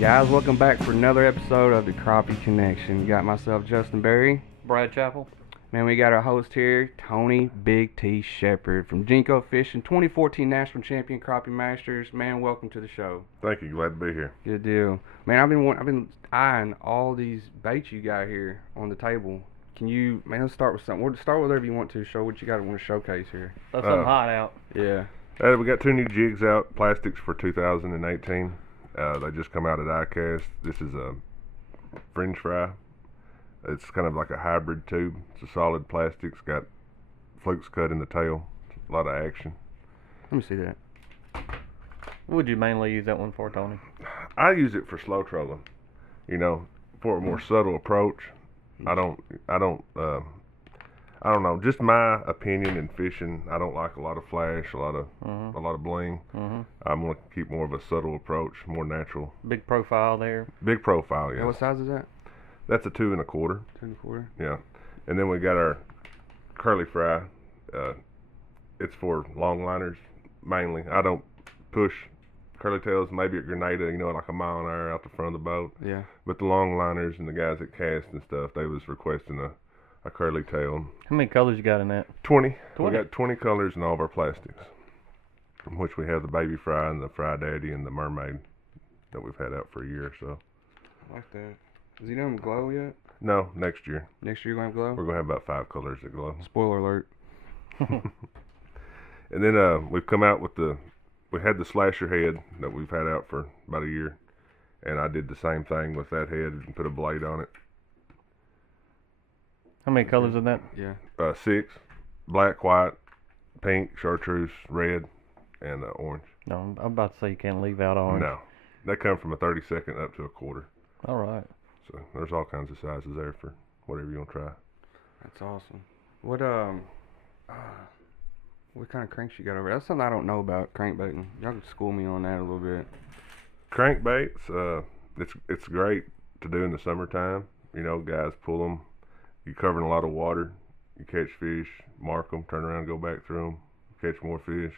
Guys, welcome back for another episode of the Crappie Connection. Got myself, Justin Berry. Brad Chappell. Man, we got our host here, Tony Big T Sheppard from Jinko Fishing, 2014 National Champion Crappie Masters. Man, welcome to the show. Thank you. Glad to be here. Good deal. Man, I've been eyeing all these baits you got here on the table. Can you, man, let's start with something. We'll start with whatever you want to. Show what you got want to showcase here. That's something hot out. Yeah. We got 2 new jigs out, plastics for 2018. They just come out at ICAST. This is a fringe fry. It's kind of like a hybrid tube. It's a solid plastic. It's got flukes cut in the tail. A lot of action. Let me see that. What would you mainly use that one for, Tony? I use it for slow trolling. You know, for a more subtle approach. I don't know. Just my opinion in fishing. I don't like a lot of flash, a lot of bling. I'm going to keep more of a subtle approach, more natural. Big profile there. Big profile, yeah. Yeah, what size is that? That's a 2 1/4. 2 1/4. Yeah. And then we got our curly fry. It's for long liners mainly. I don't push curly tails, maybe a Grenada, like a mile an hour out the front of the boat. Yeah. But the long liners and the guys that cast and stuff, they was requesting a curly tail. How many colors you got in that? 20. We got 20 colors in all of our plastics, from which we have the baby fry and the fry daddy and the mermaid that we've had out for a year or so. I like that. Is he done with glow yet? No, next year. Next year you're going to have glow? We're going to have about 5 colors that glow. Spoiler alert. And then we've come out with we had the slasher head that we've had out for about a year. And I did the same thing with that head and put a blade on it. How many colors in that? Yeah. 6. Black, white, pink, chartreuse, red, and orange. No, I'm about to say you can't leave out orange. No. They come from a 32nd up to a 1/4. All right. So there's all kinds of sizes there for whatever you want to try. That's awesome. What kind of cranks you got over there? That's something I don't know about, crankbaiting. Y'all can school me on that a little bit. Crankbaits, it's great to do in the summertime. Guys pull them. You're covering a lot of water. You catch fish, mark them, turn around, go back through them, catch more fish.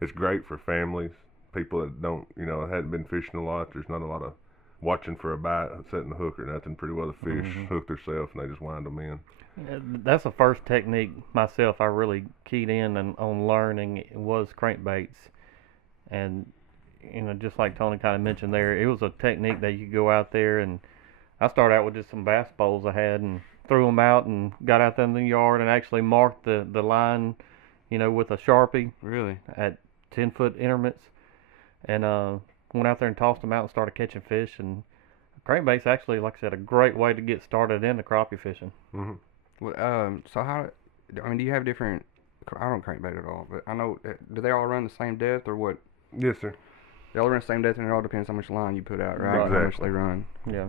It's great for families, people that don't, hadn't been fishing a lot. There's not a lot of watching for a bite, setting the hook or nothing. Pretty well the fish hook themselves and they just wind them in. That's the first technique myself I really keyed in on learning was crankbaits. And, just like Tony kind of mentioned there, it was a technique that you could go out there, and I started out with just some bass bowls I had and threw them out and got out there in the yard and actually marked the line, with a Sharpie. Really? At 10-foot increments. And went out there and tossed them out and started catching fish. And crankbait's actually, like I said, a great way to get started into crappie fishing. Mm-hmm. Well, so do you have different, I don't crankbait at all, but I know, do they all run the same depth or what? Yes, sir. They all run the same depth, and it all depends how much line you put out, right? Exactly. How much they run. Yeah.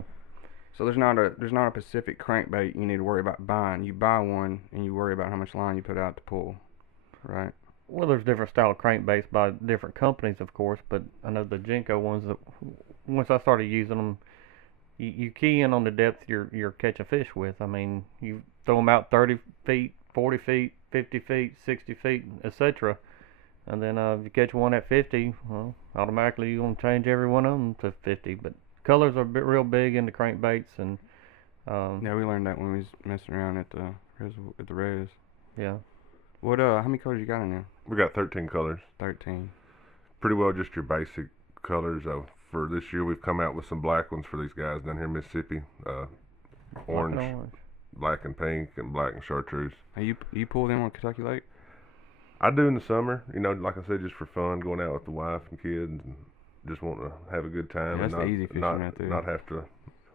So there's not a specific crankbait you need to worry about buying. You buy one and you worry about how much line you put out to pull, right? Well, there's different style of crankbaits by different companies, of course, but I know the Jinko ones that once I started using them, you key in on the depth you're catching fish with. I mean, you throw them out 30 feet, 40 feet, 50 feet, 60 feet, etc. And then if you catch one at 50, well, automatically you're going to change every one of them to 50. But colors are real big in the crankbaits, and yeah, we learned that when we was messing around at the res. Yeah. What how many colors you got in there? We got 13 colors. 13. Pretty well just your basic colors. For this year, we've come out with some black ones for these guys down here in Mississippi. Orange, black and pink, and black and chartreuse. Hey, you pull them on Kentucky Lake? I do in the summer. Like I said, just for fun, going out with the wife and kids, and just wanting to have a good time. Yeah, that's and the easy fishing right there. Not have to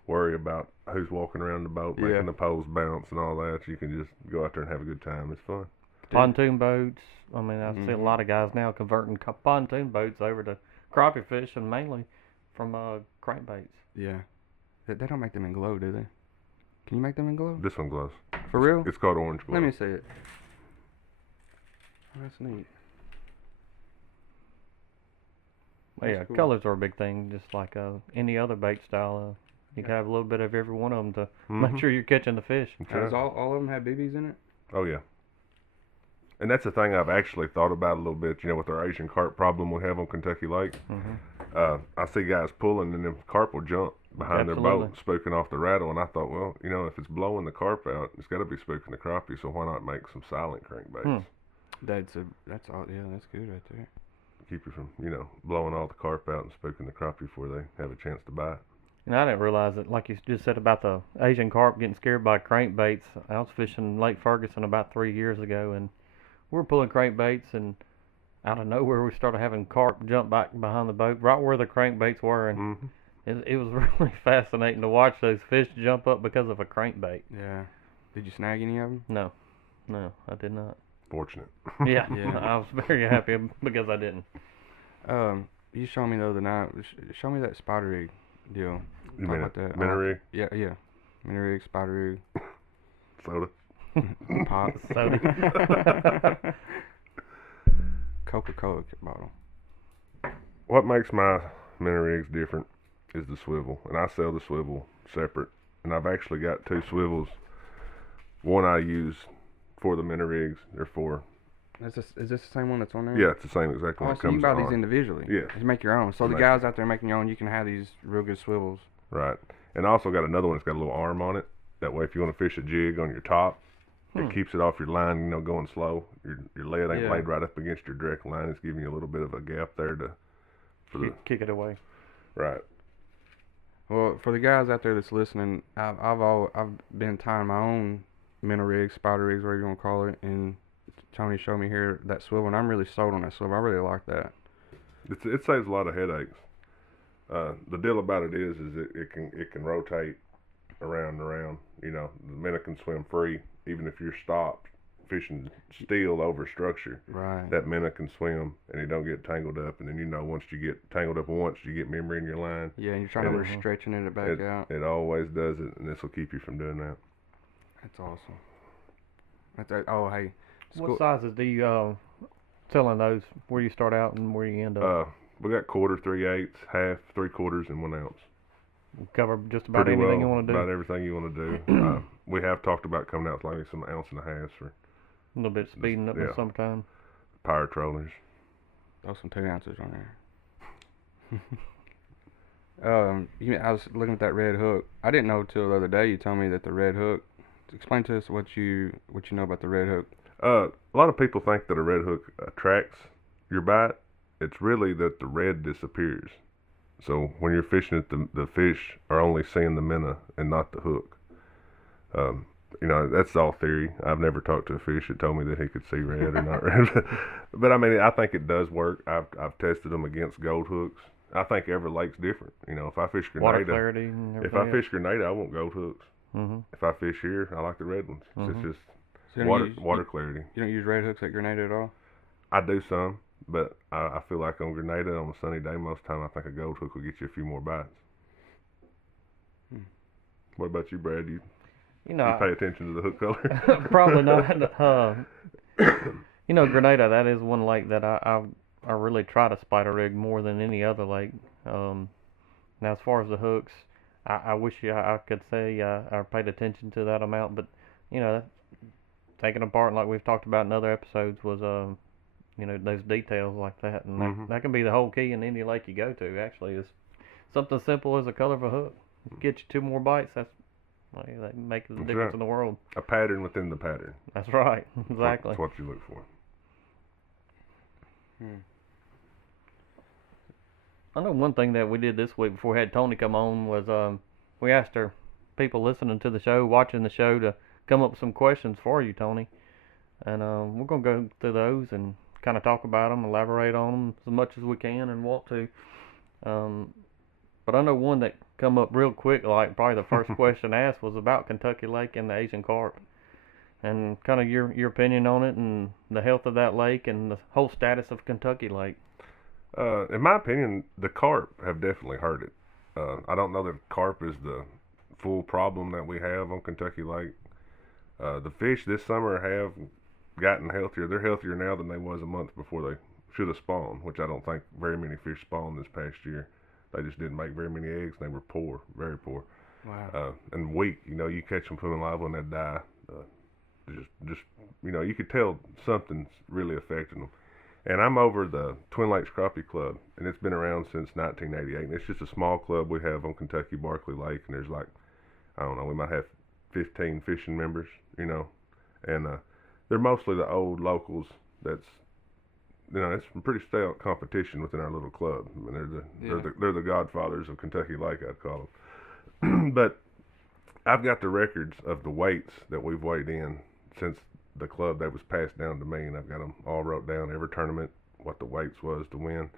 worry about who's walking around the boat, making the poles bounce and all that. You can just go out there and have a good time. It's fun. Pontoon boats. I mean, I see a lot of guys now converting pontoon boats over to crappie fishing, mainly from crankbaits. Yeah. They don't make them in glow, do they? Can you make them in glow? This one glows. For real? It's called orange glow. Let me see it. Oh, that's neat. Well, yeah, cool. Colors are a big thing, just like any other bait style. You can have a little bit of every one of them to make sure you're catching the fish. Does all of them have BBs in it? Oh, yeah. And that's the thing I've actually thought about a little bit, with our Asian Carp problem we have on Kentucky Lake. I see guys pulling and them carp will jump behind their boat, spooking off the rattle. And I thought, well, you know, if it's blowing the carp out, it's got to be spooking the crappie. So why not make some silent crankbaits? That's all. Yeah, that's good right there. Keep you from, you know, blowing all the carp out and spooking the crappie before they have a chance to bite. And I didn't realize that, like you just said about the Asian carp getting scared by crankbaits. I was fishing Lake Ferguson about 3 years ago, and we were pulling crankbaits, and out of nowhere we started having carp jump back behind the boat, right where the crankbaits were, and it was really fascinating to watch those fish jump up because of a crankbait. Yeah. Did you snag any of them? No, I did not. Fortunate. Yeah, I was very happy because I didn't. You showed me the other night. Show me that spider rig deal. You Talk mean about that. mini rig? Yeah. Mini rig, spider rig, Soda. pot, Soda. Coca-Cola bottle. What makes my mini rigs different is the swivel, and I sell the swivel separate. And I've actually got 2 swivels. One I use for the mini rigs. They're for. Is this the same one that's on there? Yeah, it's the same exact one. Oh, That so you comes buy on. these individually? Yeah. You make your own. So the guys out there making your own, you can have these real good swivels. Right. And I also got another one that's got a little arm on it. That way, if you want to fish a jig on your top, it keeps it off your line, you know, going slow. Your lead ain't laid right up against your direct line. It's giving you a little bit of a gap there to kick it away. Right. Well, for the guys out there that's listening, I've been tying my own minnow rigs, spider rigs, whatever you want to call it, and Tony showed me here that swivel, and I'm really sold on that swivel. I really like that. It saves a lot of headaches. The deal about it is it can rotate around and around. You know, the minnow can swim free even if you're stopped fishing steel over structure. Right. That minnow can swim and you don't get tangled up. And then, you know, once you get tangled up once, you get memory in your line. Yeah, and you're trying to stretching it back out. It always does it, and this will keep you from doing that. That's awesome. Oh, hey. What sizes do you selling those? Where you start out and where you end up? We got quarter, 3/8, half, 3/4, and 1 ounce. Cover just about Pretty anything well, you want to do. About everything you want to do. We have talked about coming out with like some 1.5 ounces for A little bit speeding up in the summertime. power trollers. Throw some 2 ounces on there. I was looking at that red hook. I didn't know till the other day you told me that the red hook. Explain to us what you know about the red hook. A lot of people think that a red hook attracts your bite. It's really that the red disappears. So when you're fishing it, the fish are only seeing the minnow and not the hook. You know, that's all theory. I've never talked to a fish that told me that he could see red or not red. But I mean, I think it does work. I've tested them against gold hooks. I think every lake's different. You know, if I fish Grenada, water clarity and everything. if I fish Grenada, I want gold hooks. Mm-hmm. If I fish here, I like the red ones. It's just So water clarity. You don't use red hooks at Grenada at all? I do some, but I feel like on Grenada on a sunny day, most of the time I think a gold hook will get you a few more bites. What about you, Brad? You pay attention to the hook color? Probably not. You know, Grenada, that is one lake that I really try to spider rig more than any other lake. Now, as far as the hooks, I wish I could say I paid attention to that amount, but, you know, taking apart, like we've talked about in other episodes, was, you know, those details like that. And that can be the whole key in any lake you go to, actually, is something simple as the color of a hook. Get you 2 more bites, that makes the difference in the world. A pattern within the pattern. That's right, exactly. That's what you look for. I know one thing that we did this week before we had Tony come on was we asked our people listening to the show, watching the show, to come up with some questions for you, Tony. And we're going to go through those and kind of talk about them, elaborate on them as much as we can and want to. But I know one that come up real quick, like probably the first question asked was about Kentucky Lake and the Asian Carp. And kind of your opinion on it and the health of that lake and the whole status of Kentucky Lake. In my opinion, the carp have definitely hurt it. I don't know that carp is the full problem that we have on Kentucky Lake. The fish this summer have gotten healthier. They're healthier now than they was a month before they should have spawned, which I don't think very many fish spawned this past year. They just didn't make very many eggs, and they were poor, very poor. Wow. And weak. You know, you catch them swimming live when they die. Just you know, you could tell something's really affecting them. And I'm over the Twin Lakes Crappie Club, and it's been around since 1988. And it's just a small club we have on Kentucky Barkley Lake, and there's like, I don't know, we might have 15 fishing members, you know, and they're mostly the old locals. That's, you know, it's some pretty stout competition within our little club. I mean, they're the godfathers of Kentucky Lake, I'd call them. But I've got the records of the weights that we've weighed in since the club that was passed down to me, and I've got them all wrote down, every tournament, what the weights was to win.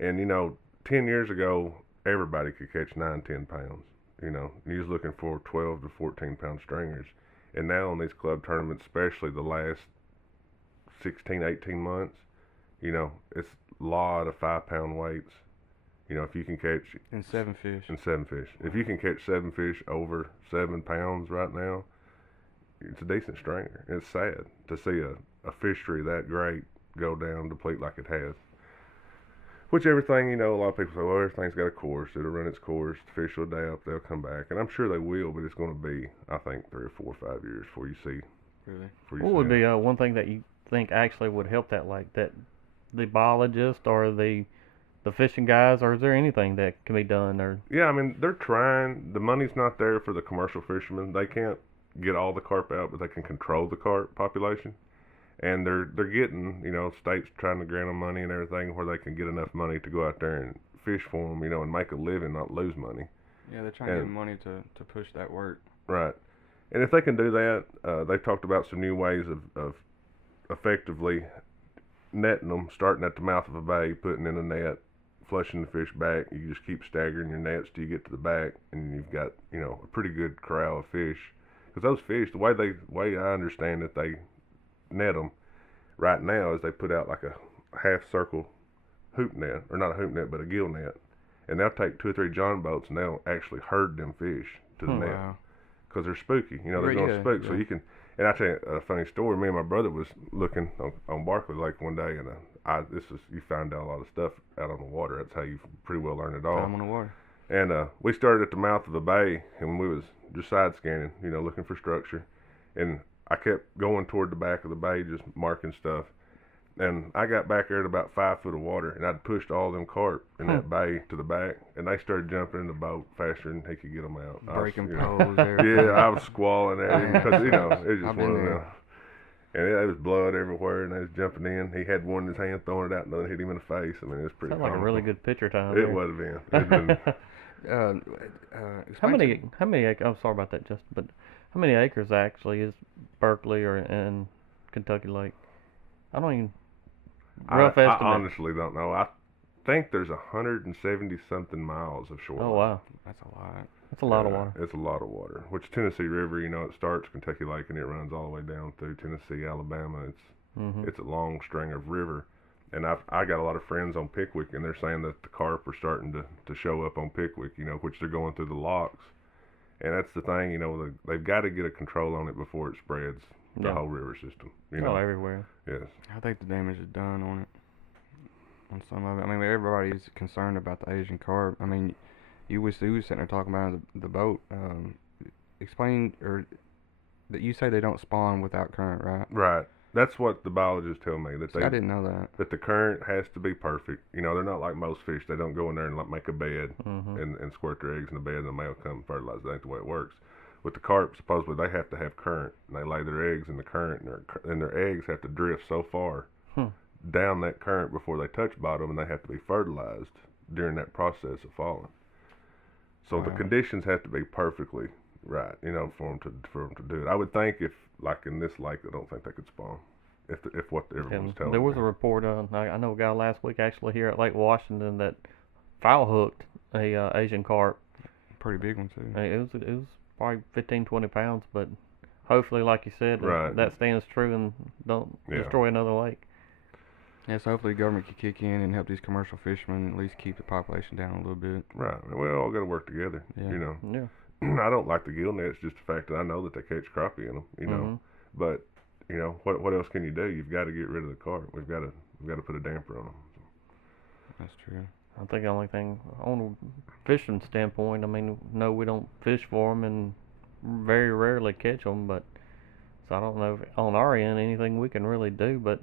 And, you know, 10 years ago, everybody could catch 9, 10 pounds. You know, you was looking for 12 to 14 pound stringers. And now in these club tournaments, especially the last 16, 18 months, you know, it's a lot of 5 pound weights. You know, if you can catch... And 7 fish. If you can catch 7 fish over 7 pounds right now, it's a decent stringer. It's sad to see a fishery that great go down, deplete like it has. Which everything, you know, a lot of people say, well, everything's got a course. It'll run its course. The fish will adapt. They'll come back. And I'm sure they will, but it's going to be, I think, 3 or 4 or 5 years before you see. Really? What would be one thing that you think actually would help that, like that the biologist or the fishing guys, or is there anything that can be done? Or yeah, I mean, they're trying. The money's not there for the commercial fishermen. They can't get all the carp out, but they can control the carp population. And they're getting, you know, states trying to grant them money and everything where they can get enough money to go out there and fish for them, you know, and make a living, not lose money. Yeah, they're trying to get money to push that work. Right. And if they can do that, they've talked about some new ways of effectively netting them, starting at the mouth of a bay, putting in a net, flushing the fish back. You just keep staggering your nets till you get to the back, and you've got, you know, a pretty good corral of fish. Because those fish, the way I understand that they net them right now is they put out like a half circle hoop net, or not a hoop net, but a gill net, and they'll take 2 or 3 john boats and they'll actually herd them fish to the net. Wow. Because they're spooky, you know, they're going to spook. Yeah. So you can, and I tell you a funny story. Me and my brother was looking on Barkley Lake one day, and you find out a lot of stuff out on the water. That's how you pretty well learn it all. Time on the water. And we started at the mouth of the bay, and we was just side scanning, you know, looking for structure. And I kept going toward the back of the bay, just marking stuff. And I got back there at about 5 foot of water, and I'd pushed all them carp in that bay to the back, and they started jumping in the boat faster than he could get them out. Breaking you know, poles there. Yeah, I was squalling at him because, you know, it was just I've one been of them. there. And there was blood everywhere, and they was jumping in. He had one in his hand, throwing it out, and then hit him in the face. I mean, it was pretty sounds like a really good picture time. It would have been. It'd been how many acres? I'm sorry about that, Justin, but how many acres actually is Berkeley or in Kentucky Lake? I don't even rough estimate. I honestly don't know. I think there's 170 something miles of shoreline. Oh wow, That's a lot. that's a lot of water. It's a lot of water. Which Tennessee River, you know, it starts Kentucky Lake and it runs all the way down through Tennessee, Alabama. It's a long string of river. And I got a lot of friends on Pickwick, and they're saying that the carp are starting to show up on Pickwick, you know, which they're going through the locks. And that's the thing, you know, they've got to get a control on it before it spreads the whole river system. You know, everywhere. Yes. I think the damage is done on it. On some of it. I mean, everybody's concerned about the Asian carp. I mean, you was sitting there talking about the boat. Explain, or that you say they don't spawn without current, right? Right. That's what the biologists tell me. I didn't know that. That the current has to be perfect. You know, they're not like most fish. They don't go in there and like make a bed and squirt their eggs in the bed and the male come and fertilize. That ain't the way it works. With the carp, supposedly they have to have current, and they lay their eggs in the current, and their eggs have to drift so far down that current before they touch bottom, and they have to be fertilized during that process of falling. So the conditions have to be perfectly right, you know, for them to do it. I would think if, like in this lake, I don't think they could spawn. If what everyone's telling me. There was a report I know a guy last week actually here at Lake Washington that foul hooked a Asian carp. Pretty big one too. It was probably 15, 20 pounds, but hopefully, like you said, that stands true and don't destroy another lake. Yeah, so hopefully the government can kick in and help these commercial fishermen at least keep the population down a little bit. Right. We all got to work together, you know. Yeah. I don't like the gill nets, just the fact that I know that they catch crappie in them, you know. But, you know, what else can you do? You've got to get rid of the carp. We've got to put a damper on them. That's true. I think the only thing, on a fishing standpoint, I mean, no, we don't fish for them and very rarely catch them, but so I don't know if on our end anything we can really do but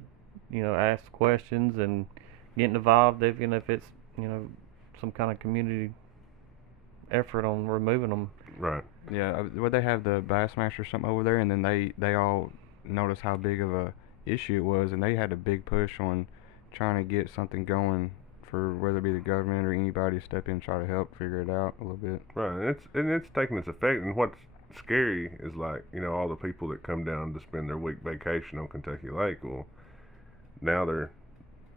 ask questions and getting involved, even if it's some kind of community effort on removing them. Right. Yeah, would they have the Bassmaster or something over there, and then they all noticed how big of a issue it was, and they had a big push on trying to get something going for whether it be the government or anybody to step in and try to help figure it out a little bit. Right. And it's taking its effect. And what's scary is like all the people that come down to spend their week vacation on Kentucky Lake. Well, now they're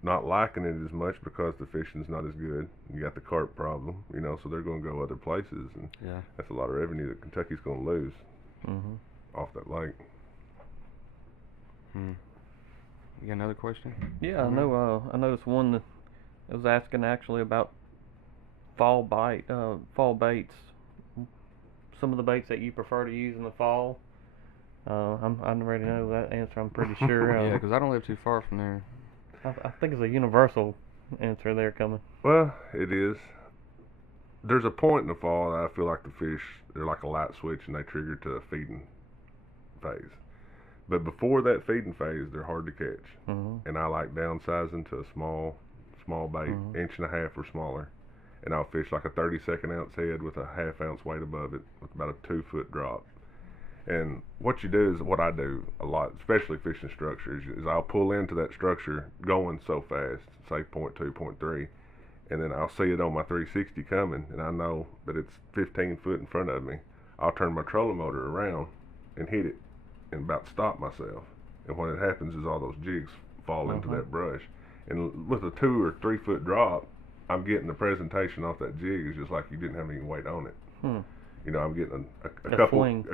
not liking it as much because the fishing's not as good. You got the carp problem, so they're going to go other places, and Yeah. that's a lot of revenue that Kentucky's going to lose off that lake. You got another question? Yeah, I know. I noticed one that was asking actually about fall baits. Some of the baits that you prefer to use in the fall. I already know that answer. I'm pretty sure. Yeah, because I don't live too far from there. I think it's a universal answer there coming. Well, it is. There's a point in the fall that I feel like the fish, they're like a light switch and they trigger to a feeding phase. But before that feeding phase, they're hard to catch. And I like downsizing to a small bait, inch and a half or smaller. And I'll fish like a 32nd ounce head with a half ounce weight above it with about a 2 foot drop. And what you do is what I do a lot, especially fishing structures, is I'll pull into that structure going so fast, say 0.2, 0.3, and then I'll see it on my 360 coming, and I know that it's 15 foot in front of me. I'll turn my trolling motor around and hit it and about stop myself. And what it happens is all those jigs fall into that brush. And with a 2 or 3 foot drop, I'm getting the presentation off that jig is just like you didn't have any weight on it. I'm getting a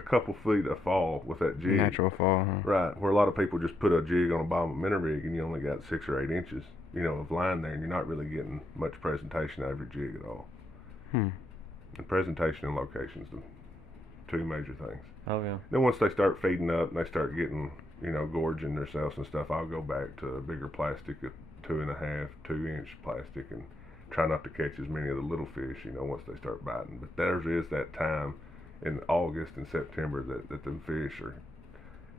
couple feet of fall with that jig. Natural fall, huh? Right, where a lot of people just put a jig on a bottom of a minnow rig and you only got 6 or 8 inches, of line there, and you're not really getting much presentation out of your jig at all. And presentation and location's the 2 major things. Oh yeah. Then once they start feeding up and they start getting, gorging themselves and stuff, I'll go back to a bigger plastic, a 2.5, 2 inch plastic, and try not to catch as many of the little fish, once they start biting. But there is that time in August and September that the fish are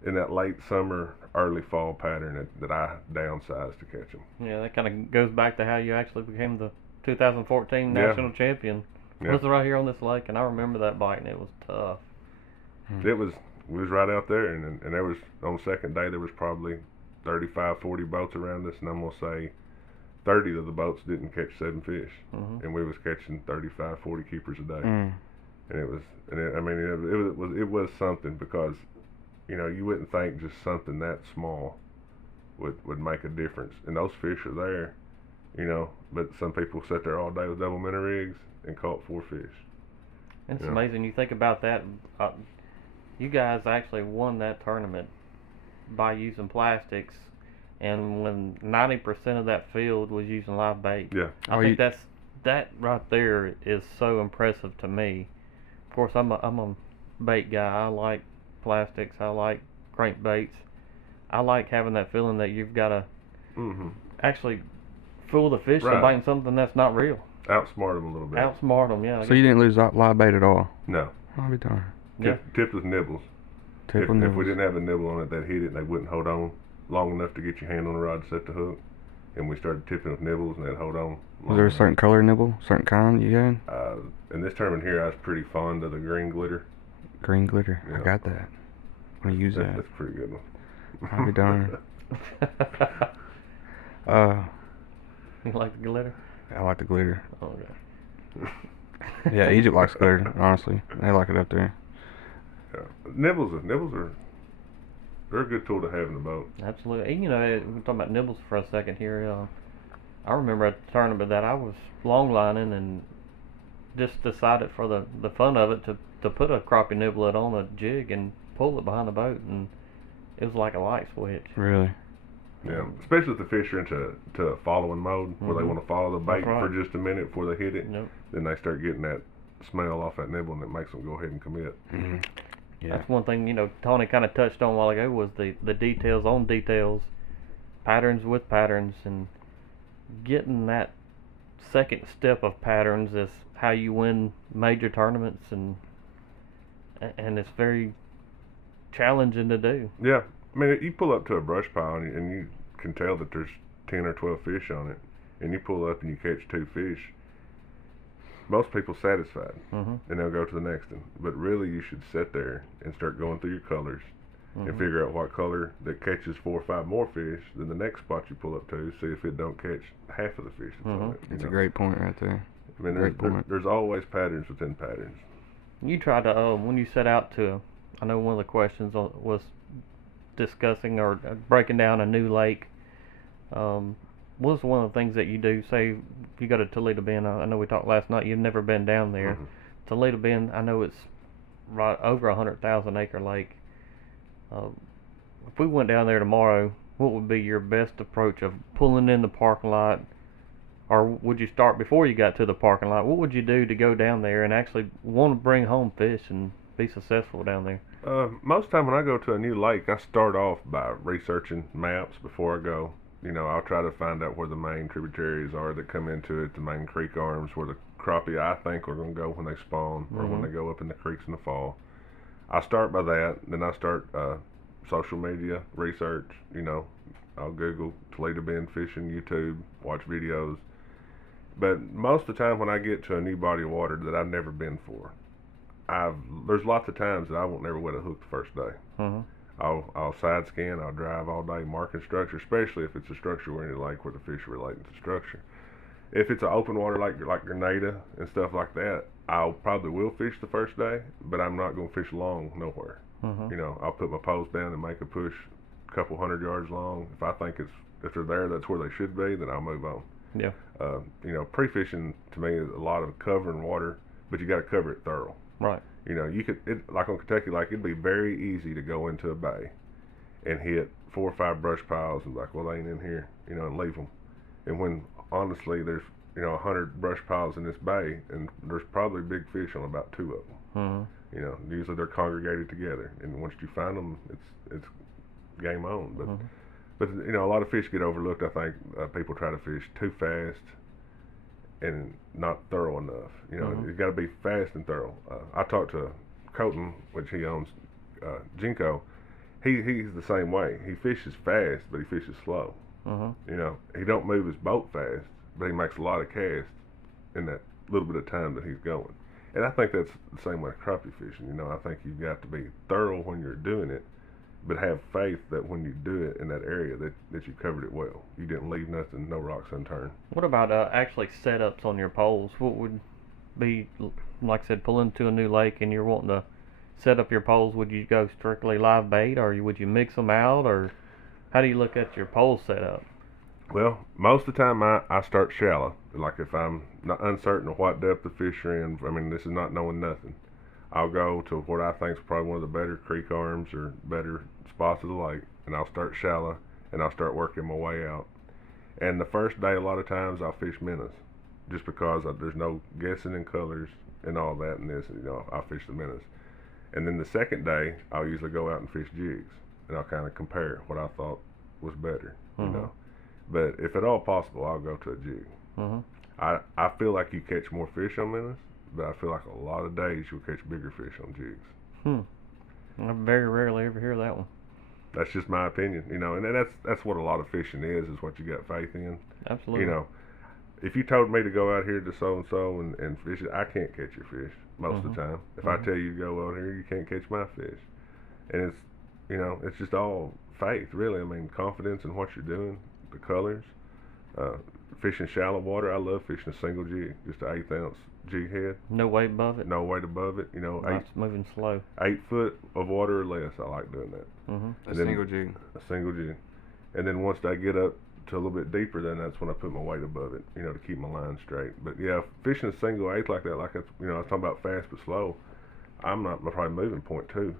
in that late summer, early fall pattern that I downsize to catch them. Yeah, that kind of goes back to how you actually became the 2014 national champion. It was right here on this lake, and I remember that bite, and it was tough. We was right out there, and there was, on the second day, there was probably 35, 40 boats around us, and I'm going to say 30 of the boats didn't catch 7 fish, and we was catching 35, 40 keepers a day. And it was something, because you wouldn't think just something that small would make a difference. And those fish are there, but some people sat there all day with double minnow rigs and caught 4 fish. And it's amazing. You think about that. You guys actually won that tournament by using plastics, and when 90% of that field was using live bait. Yeah. I think that right there is so impressive to me. Of course, I'm a bait guy. I like plastics. I like crankbaits. I like having that feeling that you've got to actually fool the fish to biting something that's not real. Outsmart them a little bit. Outsmart them, yeah. So you didn't lose live bait at all? No. I'll be darned. Tipped with nibbles. If we didn't have a nibble on it, they'd hit it and they wouldn't hold on long enough to get your hand on the rod to set the hook. And we started tipping with nibbles and they'd hold on. Was there a certain color nibble, certain kind you had? In this tournament here, I was pretty fond of the green glitter. Green glitter? Yeah. I got that. I'm going to use that. That's a pretty good one. I'll be darned. You like the glitter? I like the glitter. Oh, okay. Yeah, Egypt likes glitter, honestly. They like it up there. Yeah. Nibbles are they're a good tool to have in the boat. Absolutely. We're talking about nibbles for a second here. I remember at the tournament that I was longlining and just decided for the fun of it to put a crappie nibblet on a jig and pull it behind the boat, and it was like a light switch. Really? Yeah, especially if the fish are into following mode, where they want to follow the bait for just a minute before they hit it. Yep. Then they start getting that smell off that nibble, and it makes them go ahead and commit. Yeah. That's one thing, Tony kind of touched on a while ago, was the details on details, patterns with patterns, and getting that second step of patterns is how you win major tournaments, and it's very challenging to do. Yeah, I mean, you pull up to a brush pile and you can tell that there's 10 or 12 fish on it, and you pull up and you catch 2 fish, most people satisfied, Mhm. and they'll go to the next one. But really, you should sit there and start going through your colors and Mhm. figure out what color that catches 4 or 5 more fish than the next spot you pull up to. See if it don't catch half of the fish that's on Mhm. it. you That's know? a great point right there. I mean, great point. there's always patterns within patterns. You tried to when you set out to. I know one of the questions was discussing or breaking down a new lake. What was one of the things that you do? Say if you go to Toledo Bend. I know we talked last night. You've never been down there. Mhm. Toledo Bend. I know it's right over 100,000 acre lake. If we went down there tomorrow, what would be your best approach of pulling in the parking lot? Or would you start before you got to the parking lot? What would you do to go down there and actually want to bring home fish and be successful down there? Most time when I go to a new lake, I start off by researching maps before I go. I'll try to find out where the main tributaries are that come into it, the main creek arms, where the crappie I think are going to go when they spawn or when Mhm. they go up in the creeks in the fall. I start by that, then I start social media research. I'll Google Toledo Bend fishing, YouTube, watch videos. But most of the time when I get to a new body of water that I've never been for, there's lots of times that I won't never wet a hook the first day. Mhm. I'll side scan, I'll drive all day marking structure, especially if it's a structure where in the lake where the fish are relating to structure. If it's an open water like Grenada and stuff like that, I'll probably will fish the first day, but I'm not going to fish long nowhere. Mhm. I'll put my poles down and make a push a couple 100 yards long. If I think if they're there, that's where they should be, then I'll move on. Yeah. Pre-fishing to me is a lot of covering water, but you got to cover it thorough. Right. You could, like on Kentucky Lake, it'd be very easy to go into a bay and hit 4 or 5 brush piles and be like, well, they ain't in here, and leave them. And when honestly there's 100 brush piles in this bay, and there's probably big fish on about 2 of them. Mhm. Usually they're congregated together, and once you find them, it's game on. But Mhm. but a lot of fish get overlooked. I think people try to fish too fast and not thorough enough. Mhm. It's got to be fast and thorough. I talked to Colton, which he owns, Jinko. He's the same way. He fishes fast, but he fishes slow. Mhm. He don't move his boat fast, but he makes a lot of casts in that little bit of time that he's going. And I think that's the same way crappie fishing. I think you've got to be thorough when you're doing it, but have faith that when you do it in that area that you covered it well. You didn't leave nothing, no rocks unturned. What about actually setups on your poles? What would be, like I said, pull into a new lake and you're wanting to set up your poles? Would you go strictly live bait, or would you mix them out, or how do you look at your pole setup? Well, most of the time I start shallow. Like if I'm not uncertain of what depth the fish are in, I mean, this is not knowing nothing. I'll go to what I think is probably one of the better creek arms or better spots of the lake, and I'll start shallow, and I'll start working my way out. And the first day, a lot of times, I'll fish minnows, just because there's no guessing in colors and all that and this, I'll fish the minnows. And then the second day, I'll usually go out and fish jigs, and I'll kind of compare what I thought was better, Mhm. But if at all possible, I'll go to a jig. Mhm. I feel like you catch more fish on minnows, but I feel like a lot of days you'll catch bigger fish on jigs. I very rarely ever hear that one. That's just my opinion, and that's what a lot of fishing is what you got faith in. Absolutely. If you told me to go out here to so and fish it, I can't catch your fish most of the time. If I tell you to go out here, you can't catch my fish. And it's just all faith, really. I mean, confidence in what you're doing, the colors. Fishing shallow water, I love fishing a single jig, just an 1/8 ounce jig head, No weight above it. no weight above it. It's moving slow. 8 foot of water or less. I like doing that. Mhm. A And then- single jig. A single jig. And then once I get up to a little bit deeper, then that's when I put my weight above it, to keep my line straight. But yeah, fishing a single 1/8 like that, like that's, I was talking about fast but slow. I'm probably moving 0.2,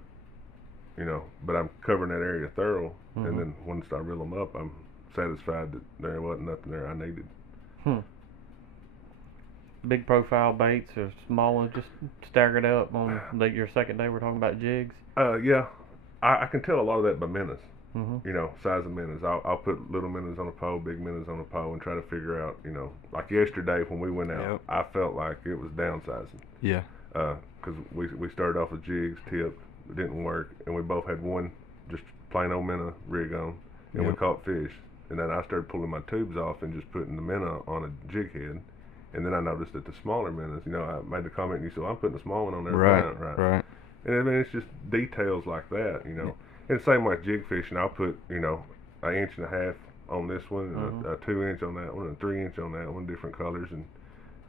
but I'm covering that area thorough. Mhm. And then once I reel them up, I'm satisfied that there wasn't nothing there I needed. Big profile baits or small ones, just staggered up on your second day. We're talking about jigs. Yeah, I can tell a lot of that by minnows. Mhm. Size of minnows. I'll put little minnows on a pole, big minnows on a pole, and try to figure out, like yesterday when we went out, Yep. I felt like it was downsizing. Yeah. Because we started off with jigs, tipped, it didn't work, and we both had one just plain old minnow rig on, and we Yep. caught fish. And then I started pulling my tubes off and just putting the minnow on a jig head. And then I noticed that the smaller minnows, you know, I made the comment and you said, well, I'm putting a small one on there. Right. And I mean, it's just details like that, you know. And the same like jig fishing, I'll put, you know, 1.5 inches on this one, and a 2 inch on that one, and a 3 inch on that one, different colors, and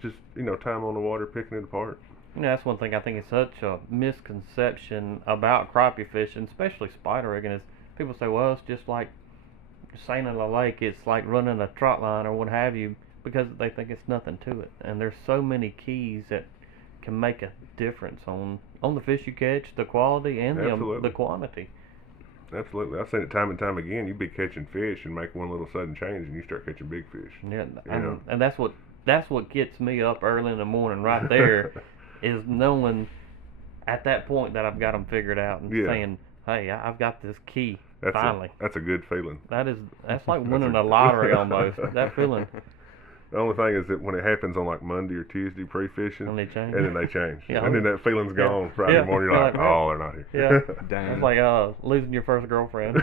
just, you know, time on the water, picking it apart. Yeah, that's one thing I think is such a misconception about crappie fishing, especially spider rigging, is people say, well, it's just like seining a lake, it's like running a trot line or what have you, because they think it's nothing to it. And there's so many keys that can make a difference on the fish you catch, the quality, and the quantity. Absolutely. I've seen it time and time again. You be catching fish and make one little sudden change and you start catching big fish. Yeah, and that's what gets me up early in the morning right there is knowing at that point that I've got them figured out and saying, hey, I've got this key finally. That's a good feeling. That's like winning a lottery almost, that feeling. The only thing is that when it happens on like Monday or Tuesday pre-fishing, and then they change. Yeah. And then that feeling's gone. Friday morning, you're like, oh, they're not here. Yeah. Dang. It's like losing your first girlfriend.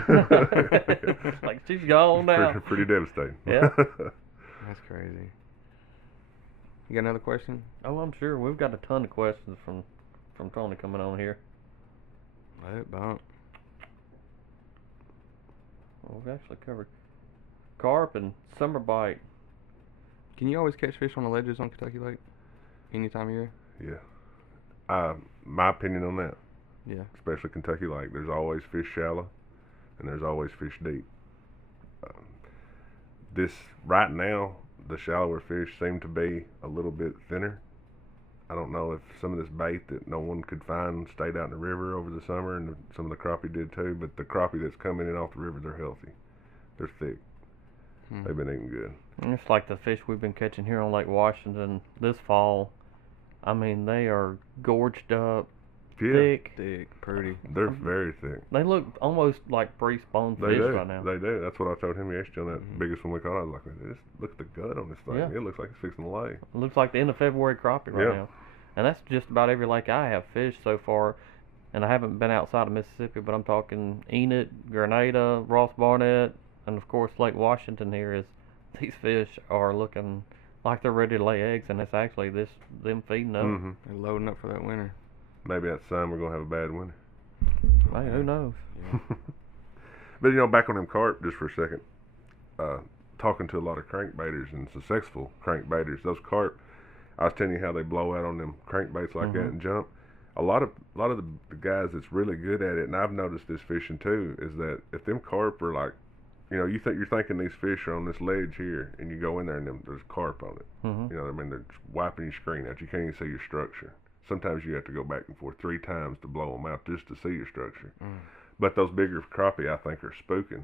Like, she's gone now. Pretty devastating. Yeah. That's crazy. You got another question? Oh, I'm sure. We've got a ton of questions from Tony coming on here. Let it bump. Well, we've actually covered carp and summer bite. Can you always catch fish on the ledges on Kentucky Lake? Any time of year? Yeah. My opinion on that. Yeah. Especially Kentucky Lake. There's always fish shallow, and there's always fish deep. Right now, the shallower fish seem to be a little bit thinner. I don't know if some of this bait that no one could find stayed out in the river over the summer, and some of the crappie did too, but the crappie that's coming in off the river, they're healthy. They're thick. They've been eating good. And it's like the fish we've been catching here on Lake Washington this fall. I mean, they are gorged up, thick, pretty. They're very thick. They look almost like pre-spawned fish right now. They do. That's what I told him yesterday on that biggest one we caught. I was like, look at the gut on this thing. Yeah. It looks like it's fixing to lay. It looks like the end of February crappie right now. And that's just about every lake I have fished so far. And I haven't been outside of Mississippi, but I'm talking Enid, Grenada, Ross Barnett, and of course Lake Washington here. Is these fish are looking like they're ready to lay eggs, and it's actually them feeding up. They're loading up for that winter. Maybe that sun we're gonna have a bad winter. Hey, who knows? Yeah. But you know, back on them carp just for a second. Talking to a lot of crankbaiters and successful crankbaiters, those carp, I was telling you how they blow out on them crankbaits like that and jump. A lot of the guys that's really good at it, and I've noticed this fishing too, is that if them carp are like, you know, you're thinking these fish are on this ledge here, and you go in there and there's carp on it. You know, I mean, they're wiping your screen out. You can't even see your structure. Sometimes you have to go back and forth 3 times to blow them out just to see your structure. But those bigger crappie, I think, are spooking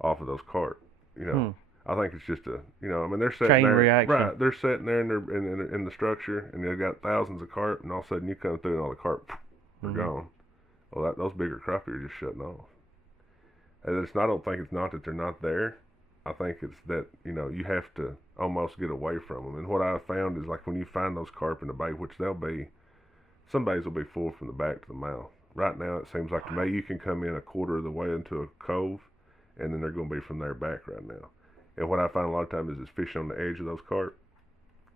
off of those carp. You know, I think it's just I mean, they're sitting Chain there, reaction. right? They're sitting there in the structure, and they've got thousands of carp, and all of a sudden you come through and all the carp are gone. Well, those bigger crappie are just shutting off. And I don't think it's not that they're not there. I think it's that, you know, you have to almost get away from them. And what I found is, like, when you find those carp in the bay, which some bays will be full from the back to the mouth. Right now, it seems like to me you can come in a quarter of the way into a cove, and then they're going to be from there back right now. And what I find a lot of times is fish on the edge of those carp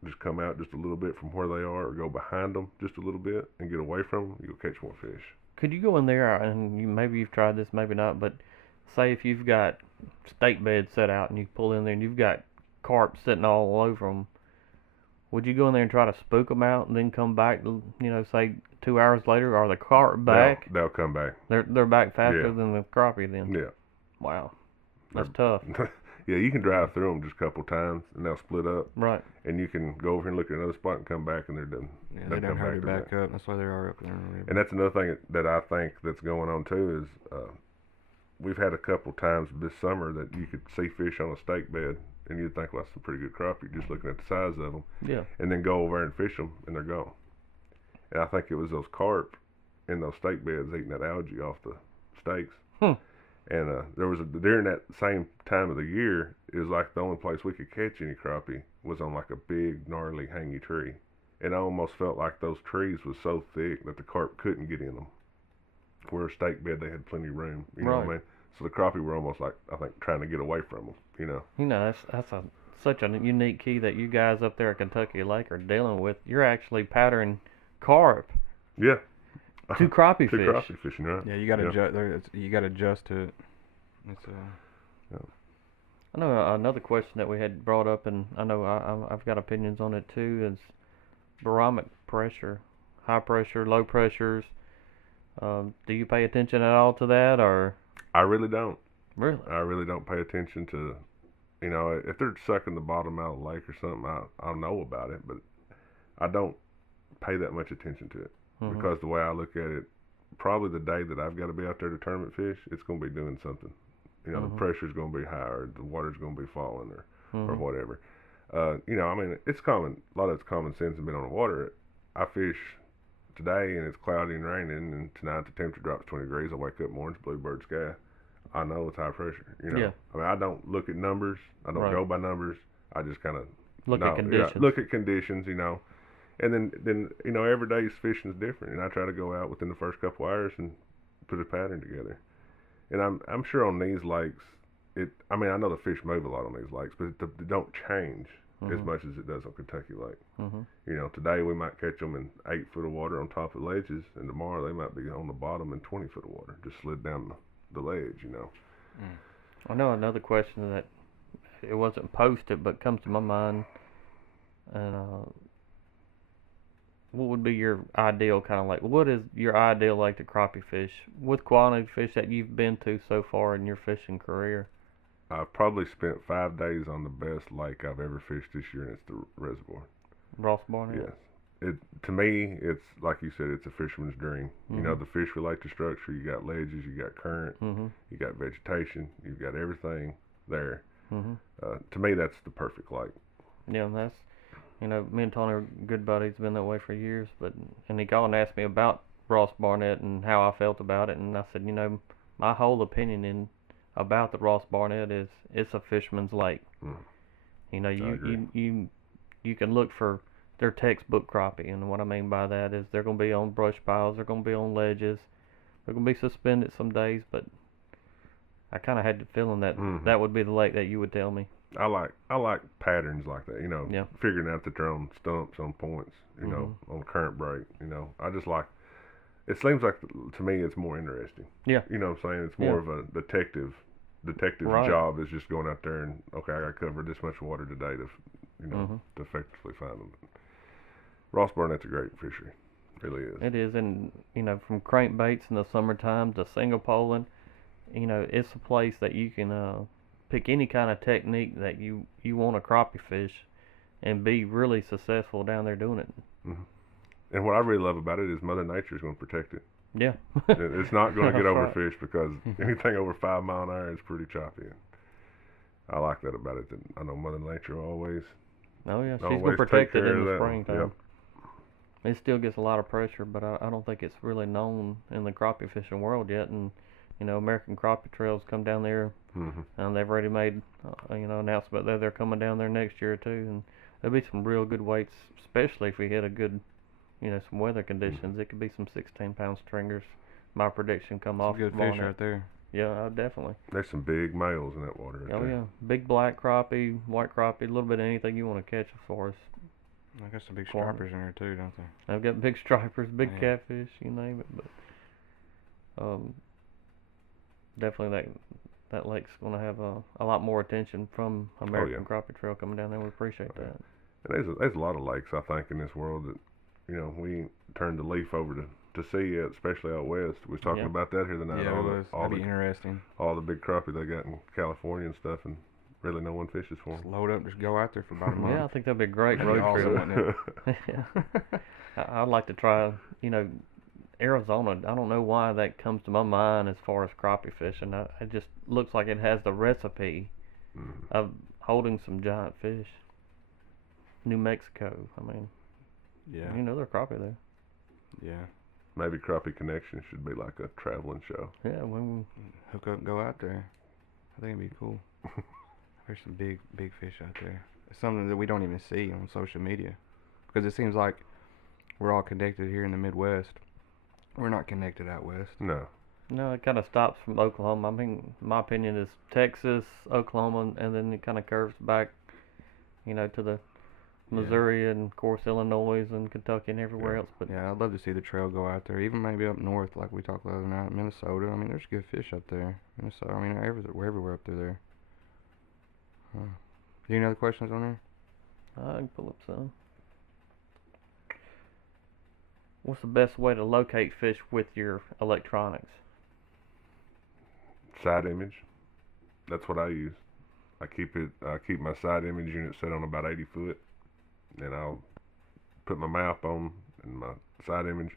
just come out just a little bit from where they are, or go behind them just a little bit and get away from them. You'll catch more fish. Could you go in there, and maybe you've tried this, maybe not, but say if you've got stake beds set out and you pull in there and you've got carp sitting all over them, would you go in there and try to spook them out and then come back, you know, say 2 hours later? Are the carp back? They'll come back. They're back faster than the crappie then? Yeah. Wow. That's tough. Yeah, you can drive through them just a couple times and they'll split up. Right. And you can go over here and look at another spot and come back and they're done. Yeah, they don't hurry back up. That's why they are up there. And that's another thing that I think that's going on too is we've had a couple times this summer that you could see fish on a stake bed and you'd think, well, that's a pretty good crappie just looking at the size of them. Yeah. And then go over and fish them and they're gone. And I think it was those carp in those stake beds eating that algae off the stakes. And there was during that same time of the year, it was like the only place we could catch any crappie was on like a big, gnarly, hangy tree. And I almost felt like those trees was so thick that the carp couldn't get in them. Where a stake bed, they had plenty of room. You know what I mean? So the crappie were almost like, I think, trying to get away from them, you know. You know, that's such a unique key that you guys up there at Kentucky Lake are dealing with. You're actually patterning carp Yeah. to crappie To fish. crappie fishing, right? Yeah, you got to Yeah. adjust. You got to adjust to it. It's I know another question that we had brought up, and I know I've got opinions on it too, is barometric pressure, high pressure, low pressures. Do you pay attention at all to that, or I really don't. really? I really don't pay attention to, you know, if they're sucking the bottom out of the lake or something, I'll know about it, but I don't pay that much attention to it Mhm. because the way I look at it, probably the day that I've got to be out there to tournament fish, it's going to be doing something. You know, Mhm. the pressure's going to be higher, the water's going to be falling, or Mhm. whatever. You know, I mean, it's common. A lot of it's common sense and being on the water. I fish today and it's cloudy and raining, and tonight the temperature drops 20 degrees. I wake up morning, it's bluebird sky. I know it's high pressure. You know, Yeah. I mean, I don't look at numbers. I don't Right. go by numbers. I just kind of Look at conditions. look at conditions. You know, and then you know, every day's fishing is different, and I try to go out within the first couple hours and put a pattern together. And I'm sure on these lakes, I mean, I know the fish move a lot on these lakes, but they don't change as Mhm. much as it does on Kentucky Lake. Mhm. You know, today we might catch them in 8 foot of water on top of ledges, and tomorrow they might be on the bottom in 20 foot of water, just slid down the ledge. You know. I know another question that it wasn't posted, but comes to my mind, and what would be your ideal kind of lake? What is your ideal lake to crappie fish with quality fish that you've been to so far in your fishing career? I've probably spent 5 days on the best lake I've ever fished this year, and it's the reservoir. Ross Barnett? Yes. To me, it's like you said, it's a fisherman's dream. You know, Mhm. the fish relate to structure. You got ledges, you got current, Mhm. you got vegetation, you've got everything there. Mhm. To me, that's the perfect lake. Yeah, that's, you know, me and Tony are good buddies. Been that way for years. And he called and asked me about Ross Barnett and how I felt about it, and I said, you know, my whole opinion about the Ross Barnett is it's a fisherman's lake. Mm. You know, I agree. you can look for their textbook crappie, and what I mean by that is they're going to be on brush piles, they're going to be on ledges, they're going to be suspended some days. But I kind of had the feeling that Mhm. that would be the lake that you would tell me. I like patterns like that. You know, Yeah. figuring out that they're on stumps, on points. You know, Mhm. on current break. You know, I just like. It seems like to me it's more interesting. Yeah. You know what I'm saying? It's more Yeah. of a detective's Right. job is just going out there and okay, I got to cover this much water today to, you know, Mhm. to effectively find them. Ross Barnett's a great fishery, really is. It is, and you know, from crankbaits in the summertime to single poling, you know, it's a place that you can pick any kind of technique that you want to crappie fish, and be really successful down there doing it. Hmm. And what I really love about it is Mother Nature's going to protect it. Yeah. It's not going to get That's right. overfished because anything over 5 mile an hour is pretty choppy. I like that about it. That I know Mother Nature always. Oh yeah, she's Always gonna take protect it care in of the that one. springtime. Yep. It still gets a lot of pressure, but I don't think it's really known in the crappie fishing world yet. And you know, American Crappie Trails come down there, Hmm. and they've already made you know, announcement that they're coming down there next year too. And there'll be some real good weights, especially if we hit a good, you know, some weather conditions. It could be some 16-pound stringers. My prediction come some off good on fish it. right there. Yeah, definitely. There's some big males in that water. Right Oh there. yeah, big black crappie, white crappie, a little bit of anything you want to catch for us. I got some big Quality. stripers in there too, don't they? I've got big stripers, big Yeah. catfish, you name it. But definitely that lake's going to have a lot more attention from American Crappie Trail coming down there. We appreciate Oh, yeah. that. And there's a lot of lakes I think in this world that, you know, we ain't turned the leaf over to see yet, especially out west. We was talking Yeah. about that here tonight. Yeah, all it was. That'd be interesting. all the big crappie they got in California and stuff, and really no one fishes for Just them. load up, just go out there for about a month. Yeah, I think that'd be a great That'd be road awesome, trip. wouldn't it? Yeah. I'd like to try, you know, Arizona. I don't know why that comes to my mind as far as crappie fishing. It just looks like it has the recipe Mhm. of holding some giant fish. New Mexico. I mean, Yeah. you know, they're crappie there. Yeah. Maybe Crappie Connection should be like a traveling show. Yeah, when Hook up and go out there. I think it'd be cool. There's some big fish out there. It's something that we don't even see on social media. Because it seems like we're all connected here in the Midwest. We're not connected out west. No. No, it kind of stops from Oklahoma. I mean, my opinion is Texas, Oklahoma, and then it kind of curves back, to the Missouri and of course Illinois and Kentucky and everywhere Yeah. else. But Yeah, I'd love to see the trail go out there, even maybe up north, like we talked the other night, Minnesota. I mean, there's good fish up there. Minnesota. I mean, we're everywhere up through there. Huh. Do you have any other questions on there? I can pull up some. What's the best way to locate fish with your electronics? Side image. That's what I use. I keep my side image unit set on about 80 foot, and I'll put my map on and my side image.